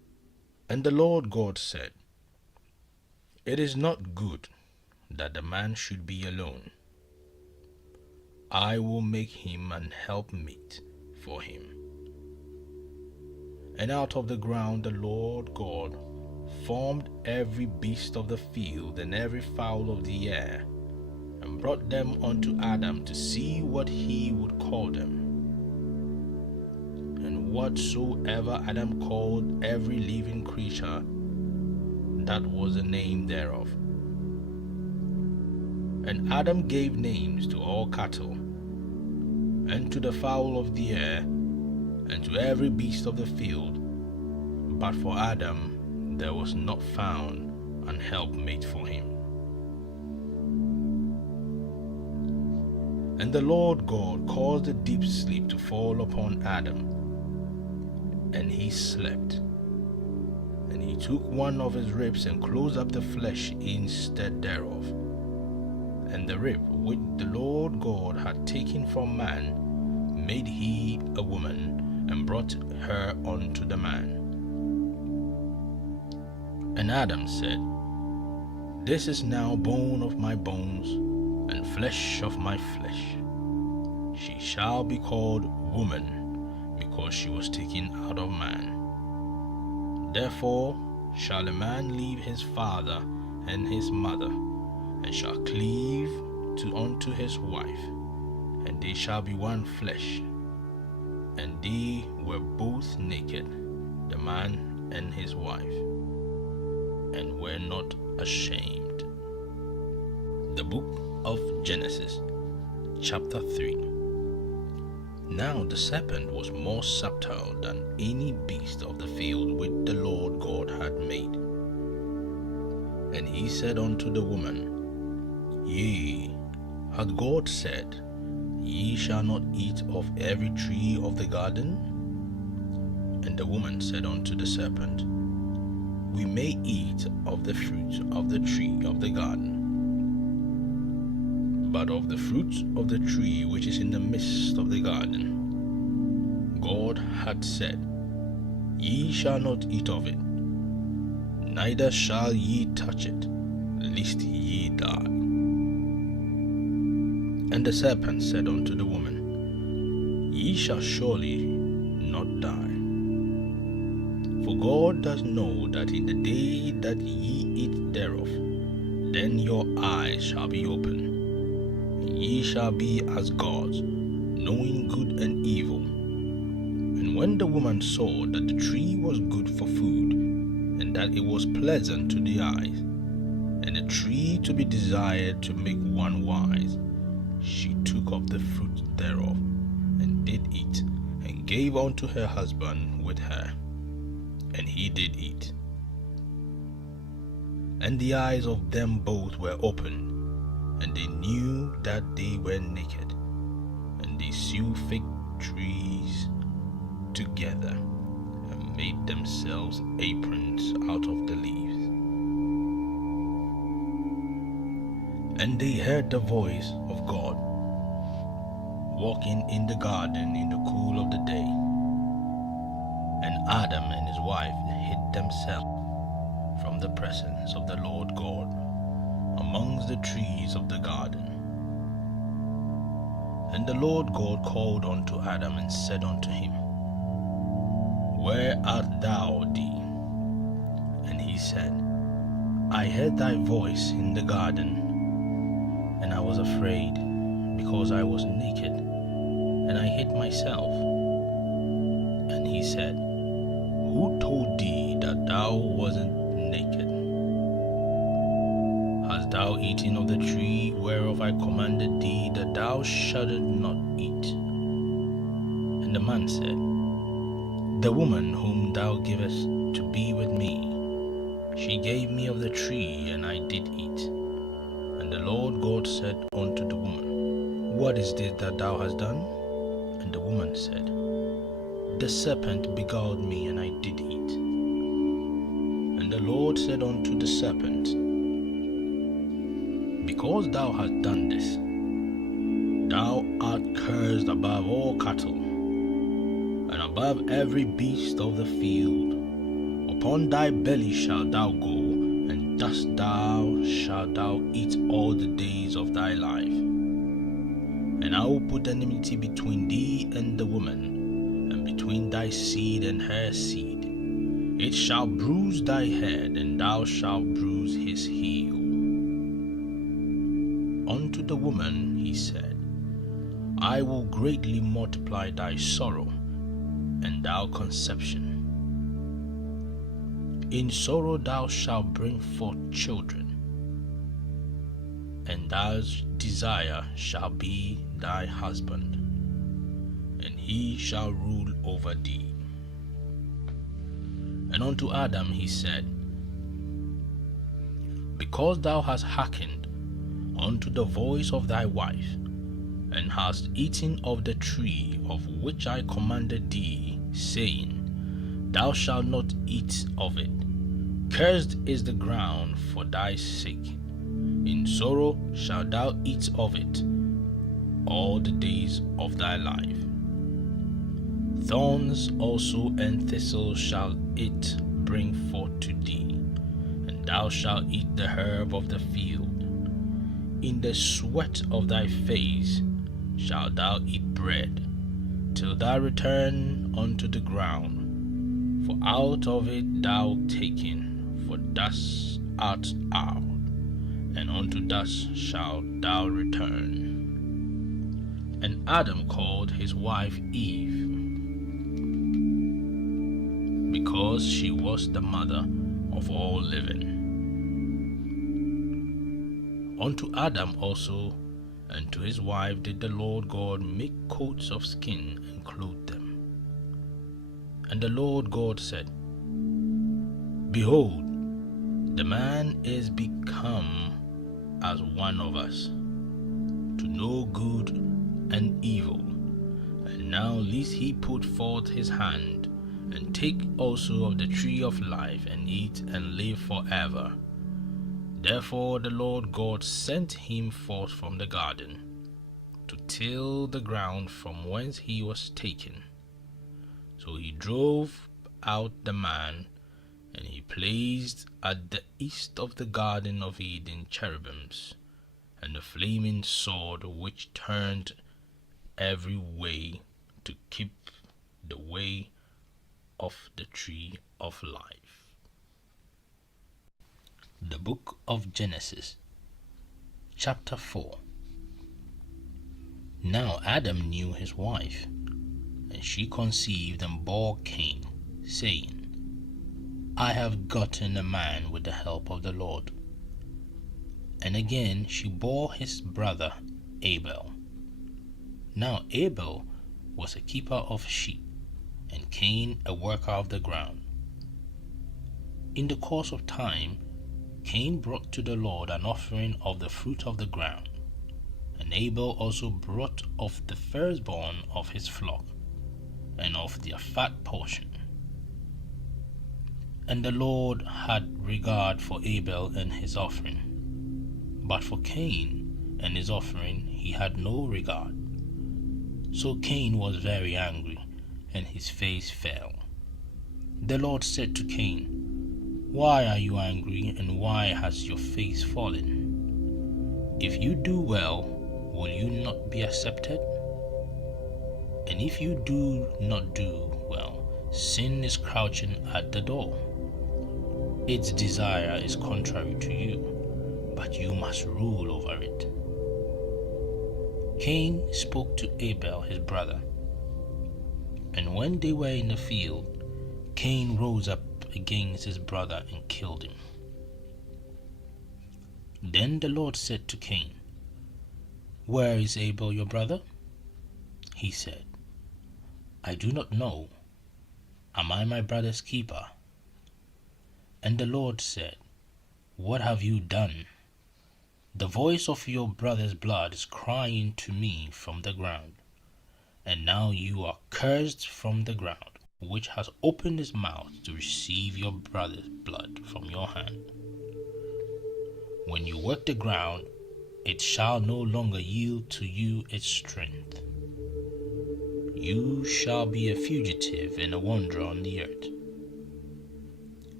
And the Lord God said, It is not good that the man should be alone. I will make him an helpmeet for him. And out of the ground the Lord God formed every beast of the field and every fowl of the air, and brought them unto Adam to see what he would call them. And whatsoever Adam called every living creature, that was the name thereof. And Adam gave names to all cattle, and to the fowl of the air, and to every beast of the field. But for Adam there was not found an helpmate for him. And the Lord God caused a deep sleep to fall upon Adam, and he slept. And he took one of his ribs and closed up the flesh instead thereof. And the rib which the Lord God had taken from man made he a woman, and brought her unto the man. And Adam said, This is now bone of my bones, and flesh of my flesh. She shall be called woman, because she was taken out of man. Therefore shall a man leave his father and his mother, and shall cleave unto his wife, and they shall be one flesh. And they were both naked, the man and his wife, and were not ashamed. The book of Genesis, chapter 3. Now the serpent was more subtle than any beast of the field which the Lord God had made. And he said unto the woman, Yea, hath God said, Ye shall not eat of every tree of the garden? And the woman said unto the serpent, We may eat of the fruit of the tree of the garden, but of the fruit of the tree which is in the midst of the garden, God had said, Ye shall not eat of it, neither shall ye touch it, lest ye die. And the serpent said unto the woman, Ye shall surely not die. For God does know that in the day that ye eat thereof, then your eyes shall be opened, and ye shall be as gods, knowing good and evil. And when the woman saw that the tree was good for food, and that it was pleasant to the eyes, and a tree to be desired to make one wise, she took of the fruit thereof, and did eat, and gave unto her husband with her, and he did eat. And the eyes of them both were opened, and they knew that they were naked, and they sewed fig trees together, and made themselves aprons out of the leaves. And they heard the voice of God walking in the garden in the cool of the day. And Adam and his wife hid themselves from the presence of the Lord God amongst the trees of the garden. And the Lord God called unto Adam and said unto him, Where art thou, thee? And he said, I heard thy voice in the garden, and I was afraid, because I was naked, and I hid myself. And he said, Who told thee that thou wasn't naked? Hast thou eaten of the tree whereof I commanded thee that thou shouldest not eat? And the man said, The woman whom thou gavest to be with me, she gave me of the tree, and I did eat. And the Lord God said unto the woman, What is this that thou hast done? And the woman said, The serpent beguiled me, and I did eat. And the Lord said unto the serpent, Because thou hast done this, thou art cursed above all cattle, and above every beast of the field. Upon thy belly shalt thou go, and dust shalt thou eat all the days of thy life. And I will put enmity between thee and the woman, and between thy seed and her seed. It shall bruise thy head, and thou shalt bruise his heel. Unto the woman he said, I will greatly multiply thy sorrow, and thy conception. In sorrow thou shalt bring forth children, and thy desire shall be thy husband, and he shall rule over thee. And unto Adam he said, Because thou hast hearkened unto the voice of thy wife, and hast eaten of the tree of which I commanded thee, saying, Thou shalt not eat of it. Cursed is the ground for thy sake. In sorrow shalt thou eat of it all the days of thy life. Thorns also and thistles shall it bring forth to thee, and thou shalt eat the herb of the field. In the sweat of thy face shalt thou eat bread, till thou return unto the ground. For out of it thou taken, for dust art thou, and unto dust shalt thou return. And Adam called his wife Eve, because she was the mother of all living. Unto Adam also and to his wife did the Lord God make coats of skin and clothe them. And the Lord God said, Behold, the man is become as one of us, to know good and evil. And now lest he put forth his hand, and take also of the tree of life, and eat and live forever. Therefore the Lord God sent him forth from the garden, to till the ground from whence he was taken. So he drove out the man, and he placed at the east of the garden of Eden cherubims, and a flaming sword which turned every way to keep the way of the tree of life. The book of Genesis, chapter 4. Now Adam knew his wife, and she conceived and bore Cain, saying, I have gotten a man with the help of the Lord. And again she bore his brother Abel. Now Abel was a keeper of sheep, and Cain a worker of the ground. In the course of time, Cain brought to the Lord an offering of the fruit of the ground, and Abel also brought of the firstborn of his flock, and of their fat portion. And the Lord had regard for Abel and his offering, but for Cain and his offering he had no regard. So Cain was very angry, and his face fell. The Lord said to Cain, Why are you angry, and why has your face fallen? If you do well, will you not be accepted? And if you do not do well, sin is crouching at the door. Its desire is contrary to you, but you must rule over it. Cain spoke to Abel his brother, and when they were in the field, Cain rose up against his brother and killed him. Then the Lord said to Cain, Where is Abel your brother? He said, I do not know. Am I my brother's keeper? And the Lord said, What have you done? The voice of your brother's blood is crying to me from the ground. And now you are cursed from the ground, which has opened his mouth to receive your brother's blood from your hand. When you work the ground, it shall no longer yield to you its strength. You shall be a fugitive and a wanderer on the earth.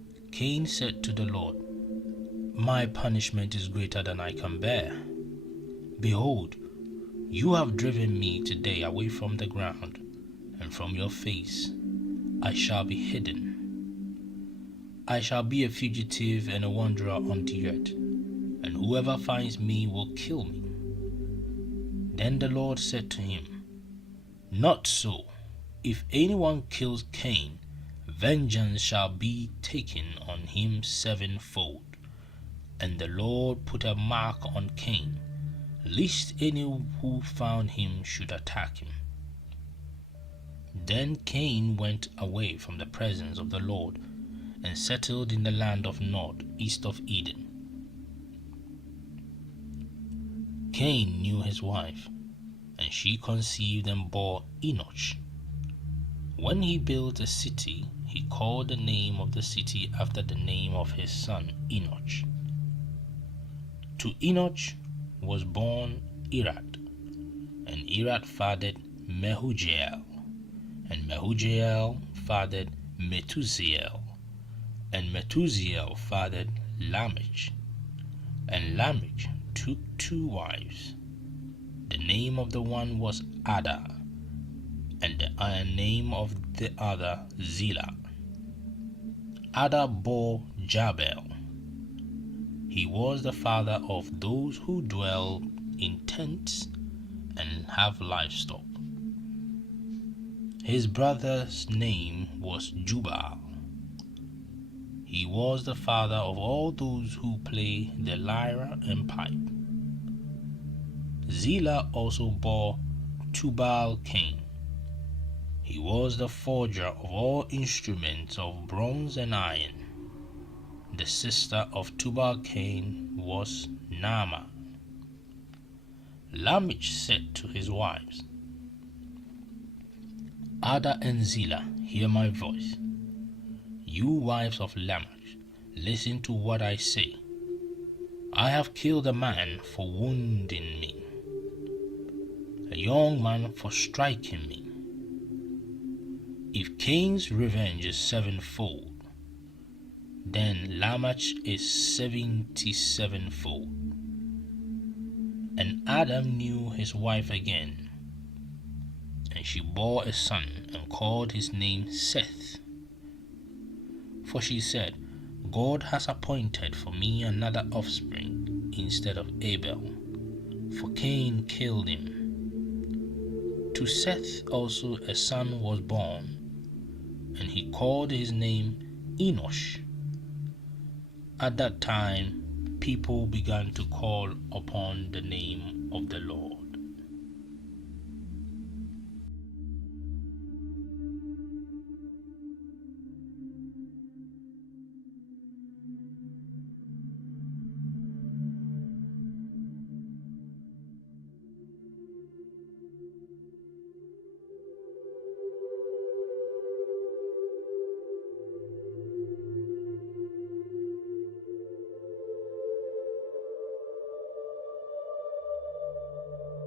Cain said to the Lord, My punishment is greater than I can bear. Behold, you have driven me today away from the ground, and from your face I shall be hidden. I shall be a fugitive and a wanderer on the earth, and whoever finds me will kill me. Then the Lord said to him, Not so. If anyone kills Cain, vengeance shall be taken on him sevenfold. And the Lord put a mark on Cain, lest any who found him should attack him. Then Cain went away from the presence of the Lord and settled in the land of Nod, east of Eden. Cain knew his wife, and she conceived and bore Enoch. When he built a city, he called the name of the city after the name of his son Enoch. To Enoch was born Irad, and Irad fathered Mehujael, and Mehujael fathered Methusael, and Methusael fathered Lamech, and Lamech took 2 wives. The name of the one was Ada, and the name of the other Zillah. Ada bore Jabal. He was the father of those who dwell in tents and have livestock. His brother's name was Jubal. He was the father of all those who play the lyre and pipe. Zillah also bore Tubal-Cain. He was the forger of all instruments of bronze and iron. The sister of Tubal-Cain was Naamah. Lamech said to his wives, Ada and Zillah, hear my voice. You wives of Lamech, listen to what I say. I have killed a man for wounding me, a young man for striking me. If Cain's revenge is sevenfold, then Lamech is 77fold. And Adam knew his wife again, and she bore a son and called his name Seth. For she said, God has appointed for me another offspring instead of Abel, for Cain killed him. To Seth also a son was born, and he called his name Enosh. At that time, people began to call upon the name of the Lord.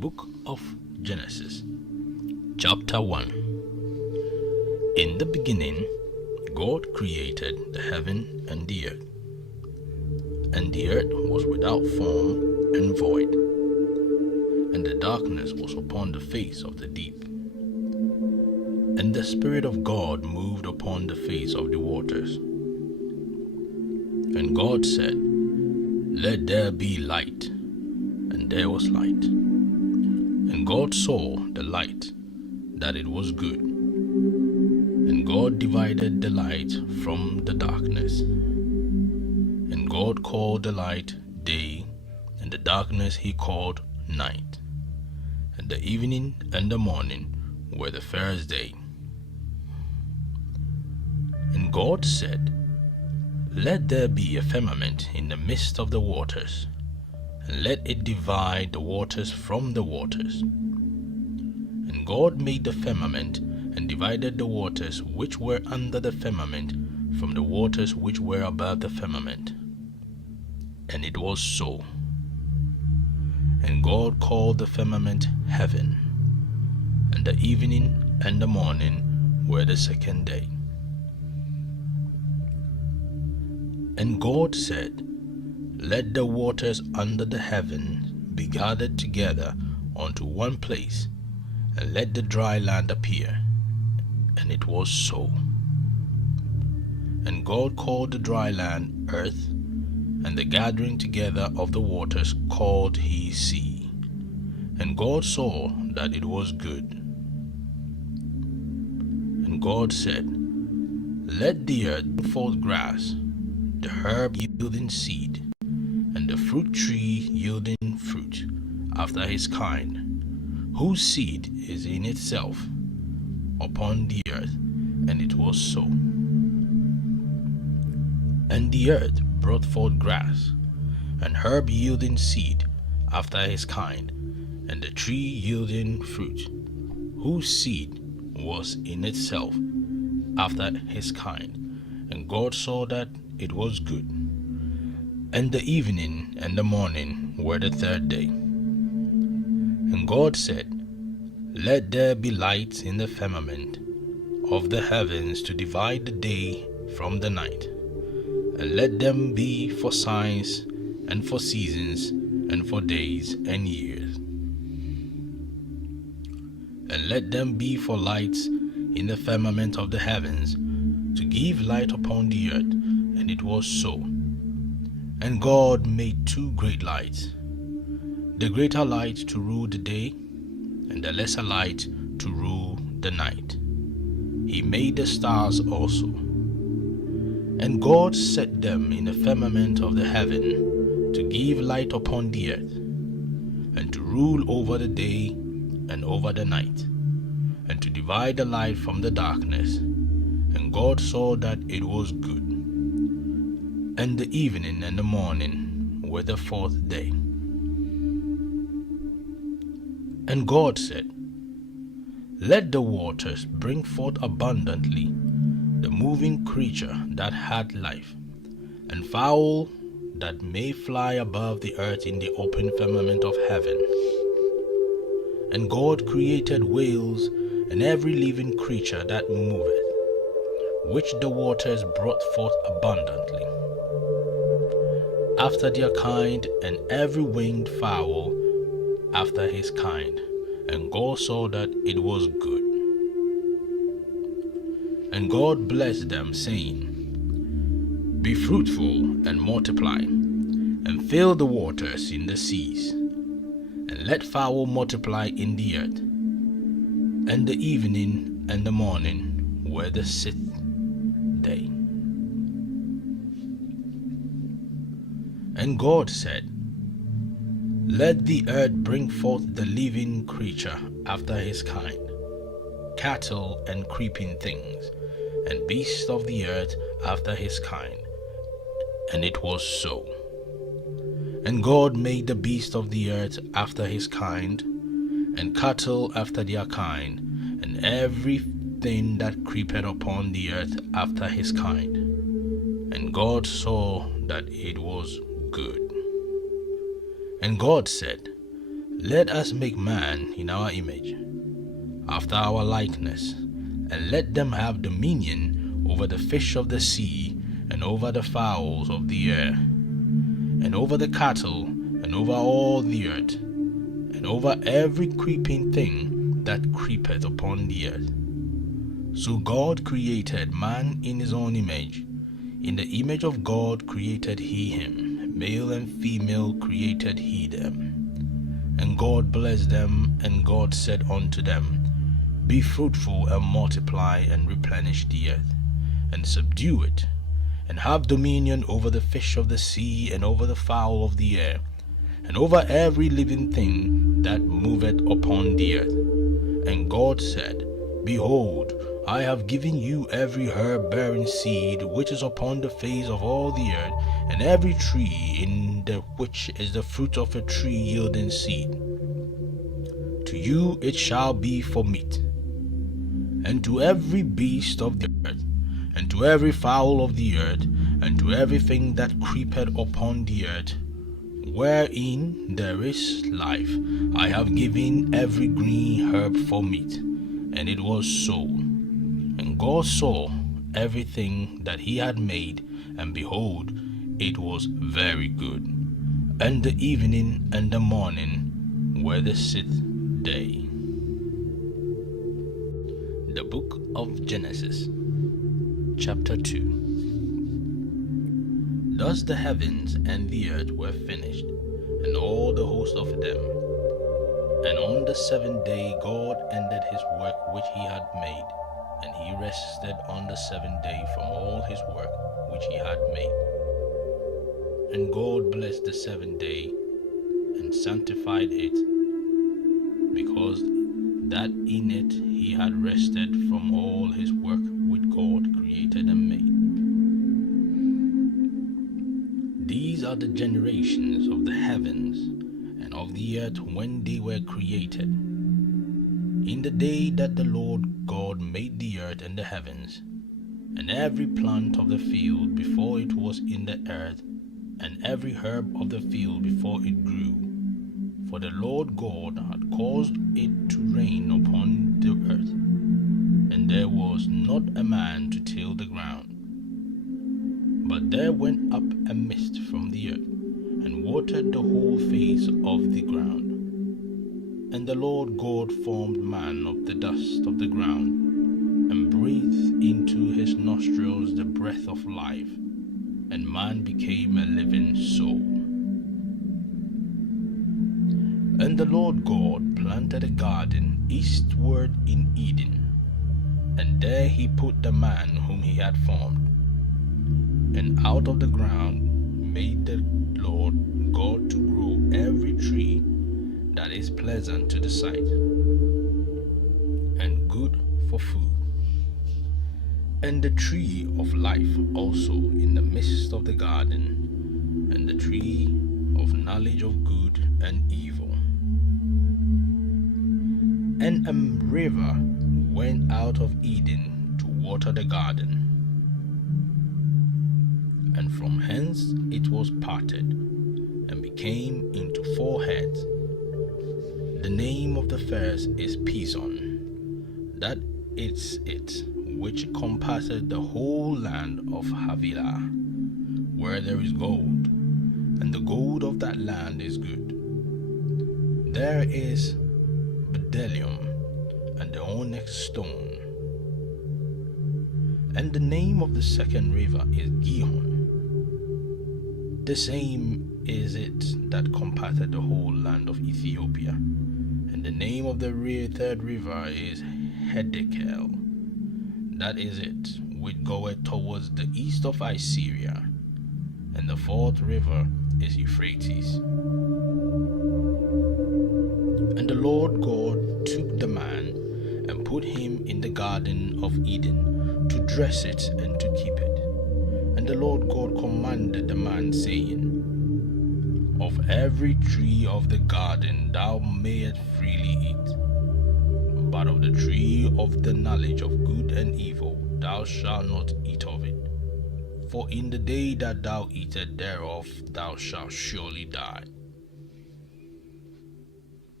book of Genesis, chapter 1. In the beginning, God created the heaven and the earth. And the earth was without form and void, and the darkness was upon the face of the deep. And the Spirit of God moved upon the face of the waters. And God said, "Let there be light," and there was light. And God saw the light, that it was good. And God divided the light from the darkness. And God called the light day, and the darkness he called night. And the evening and the morning were the first day. And God said, "Let there be a firmament in the midst of the waters, and let it divide the waters from the waters." And God made the firmament, and divided the waters which were under the firmament from the waters which were above the firmament. And it was so. And God called the firmament heaven. And the evening and the morning were the second day. And God said, "Let the waters under the heaven be gathered together unto one place, and let the dry land appear." And it was so. And God called the dry land earth, and the gathering together of the waters called he sea. And God saw that it was good. And God said, "Let the earth bring forth grass, the herb yielding seed, and the fruit tree yielding fruit after his kind, whose seed is in itself upon the earth." And it was so. And the earth brought forth grass, and herb yielding seed after his kind, and the tree yielding fruit, whose seed was in itself after his kind. And God saw that it was good. And the evening and the morning were the third day. And God said, "Let there be lights in the firmament of the heavens to divide the day from the night, and let them be for signs and for seasons and for days and years. And let them be for lights in the firmament of the heavens to give light upon the earth." And it was so. And God made two great lights, the greater light to rule the day, and the lesser light to rule the night. He made the stars also. And God set them in the firmament of the heaven to give light upon the earth, and to rule over the day and over the night, and to divide the light from the darkness. And God saw that it was good. And the evening and the morning were the fourth day. And God said, "Let the waters bring forth abundantly the moving creature that had life, and fowl that may fly above the earth in the open firmament of heaven." And God created whales and every living creature that moveth, which the waters brought forth abundantly, after their kind, and every winged fowl after his kind. And God saw that it was good. And God blessed them, saying, "Be fruitful and multiply, and fill the waters in the seas, and let fowl multiply in the earth." And the evening and the morning were the sixth day. And God said, "Let the earth bring forth the living creature after his kind, cattle and creeping things, and beasts of the earth after his kind." And it was so. And God made the beasts of the earth after his kind, and cattle after their kind, and everything that creepeth upon the earth after his kind. And God saw that it was good. And God said, Let us make man in our image, after our likeness, and let them have dominion over the fish of the sea, and over the fowls of the air, and over the cattle, and over all the earth, and over every creeping thing that creepeth upon the earth. So God created man in his own image. In the image of God created he him, male and female created he them. And God blessed them, and God said unto them, Be fruitful and multiply and replenish the earth, and subdue it, and have dominion over the fish of the sea, and over the fowl of the air, and over every living thing that moveth upon the earth. And God said, Behold, I have given you every herb bearing seed which is upon the face of all the earth, and every tree in the which is the fruit of a tree yielding seed. To you it shall be for meat, and to every beast of the earth, and to every fowl of the earth, and to everything that creepeth upon the earth, wherein there is life, I have given every green herb for meat. And it was so. And God saw everything that he had made, and behold, it was very good. And the evening and the morning were the sixth day. The book of Genesis, chapter 2. Thus the heavens and the earth were finished, and all the host of them. And on the seventh day God ended his work which he had made, and he rested on the seventh day from all his work which he had made. And God blessed the seventh day, and sanctified it, because that in it he had rested from all his work which God created and made. These are the generations of the heavens and of the earth when they were created, in the day that the Lord God made the earth and the heavens, and every plant of the field before it was in the earth, and every herb of the field before it grew. For the Lord God had caused it to rain upon the earth, and there was not a man to till the ground. But there went up a mist from the earth, and watered the whole face of the ground. And the Lord God formed man of the dust of the ground, and breathed into his nostrils the breath of life, and man became a living soul. And the Lord God planted a garden eastward in Eden, and there he put the man whom he had formed. And out of the ground made the Lord God to grow every tree that is pleasant to the sight, and good for food, and the tree of life also in the midst of the garden, and the tree of knowledge of good and evil. And a river went out of Eden to water the garden, and from hence it was parted, and became into 4 heads. The name of the first is Pison, that is it which compasseth the whole land of Havilah, where there is gold, and the gold of that land is good. There is bdellium, and the onyx stone. And the name of the second river is Gihon. The same is it that compasseth the whole land of Ethiopia. And the name of the third river is Hiddekel. That is it which goeth towards the east of Assyria. And the fourth river is Euphrates. And the Lord God took the man and put him in the garden of Eden to dress it and to keep it. And the Lord God commanded the man, saying, Of every tree of the garden thou mayest freely eat, but of the tree of the knowledge of good and evil thou shalt not eat of it. For in the day that thou eatest thereof thou shalt surely die.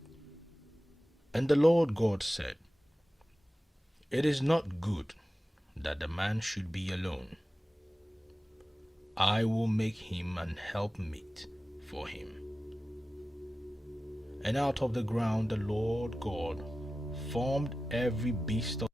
And the Lord God said, It is not good that the man should be alone. I will make him an helpmeet for him. And out of the ground the Lord God formed every beast of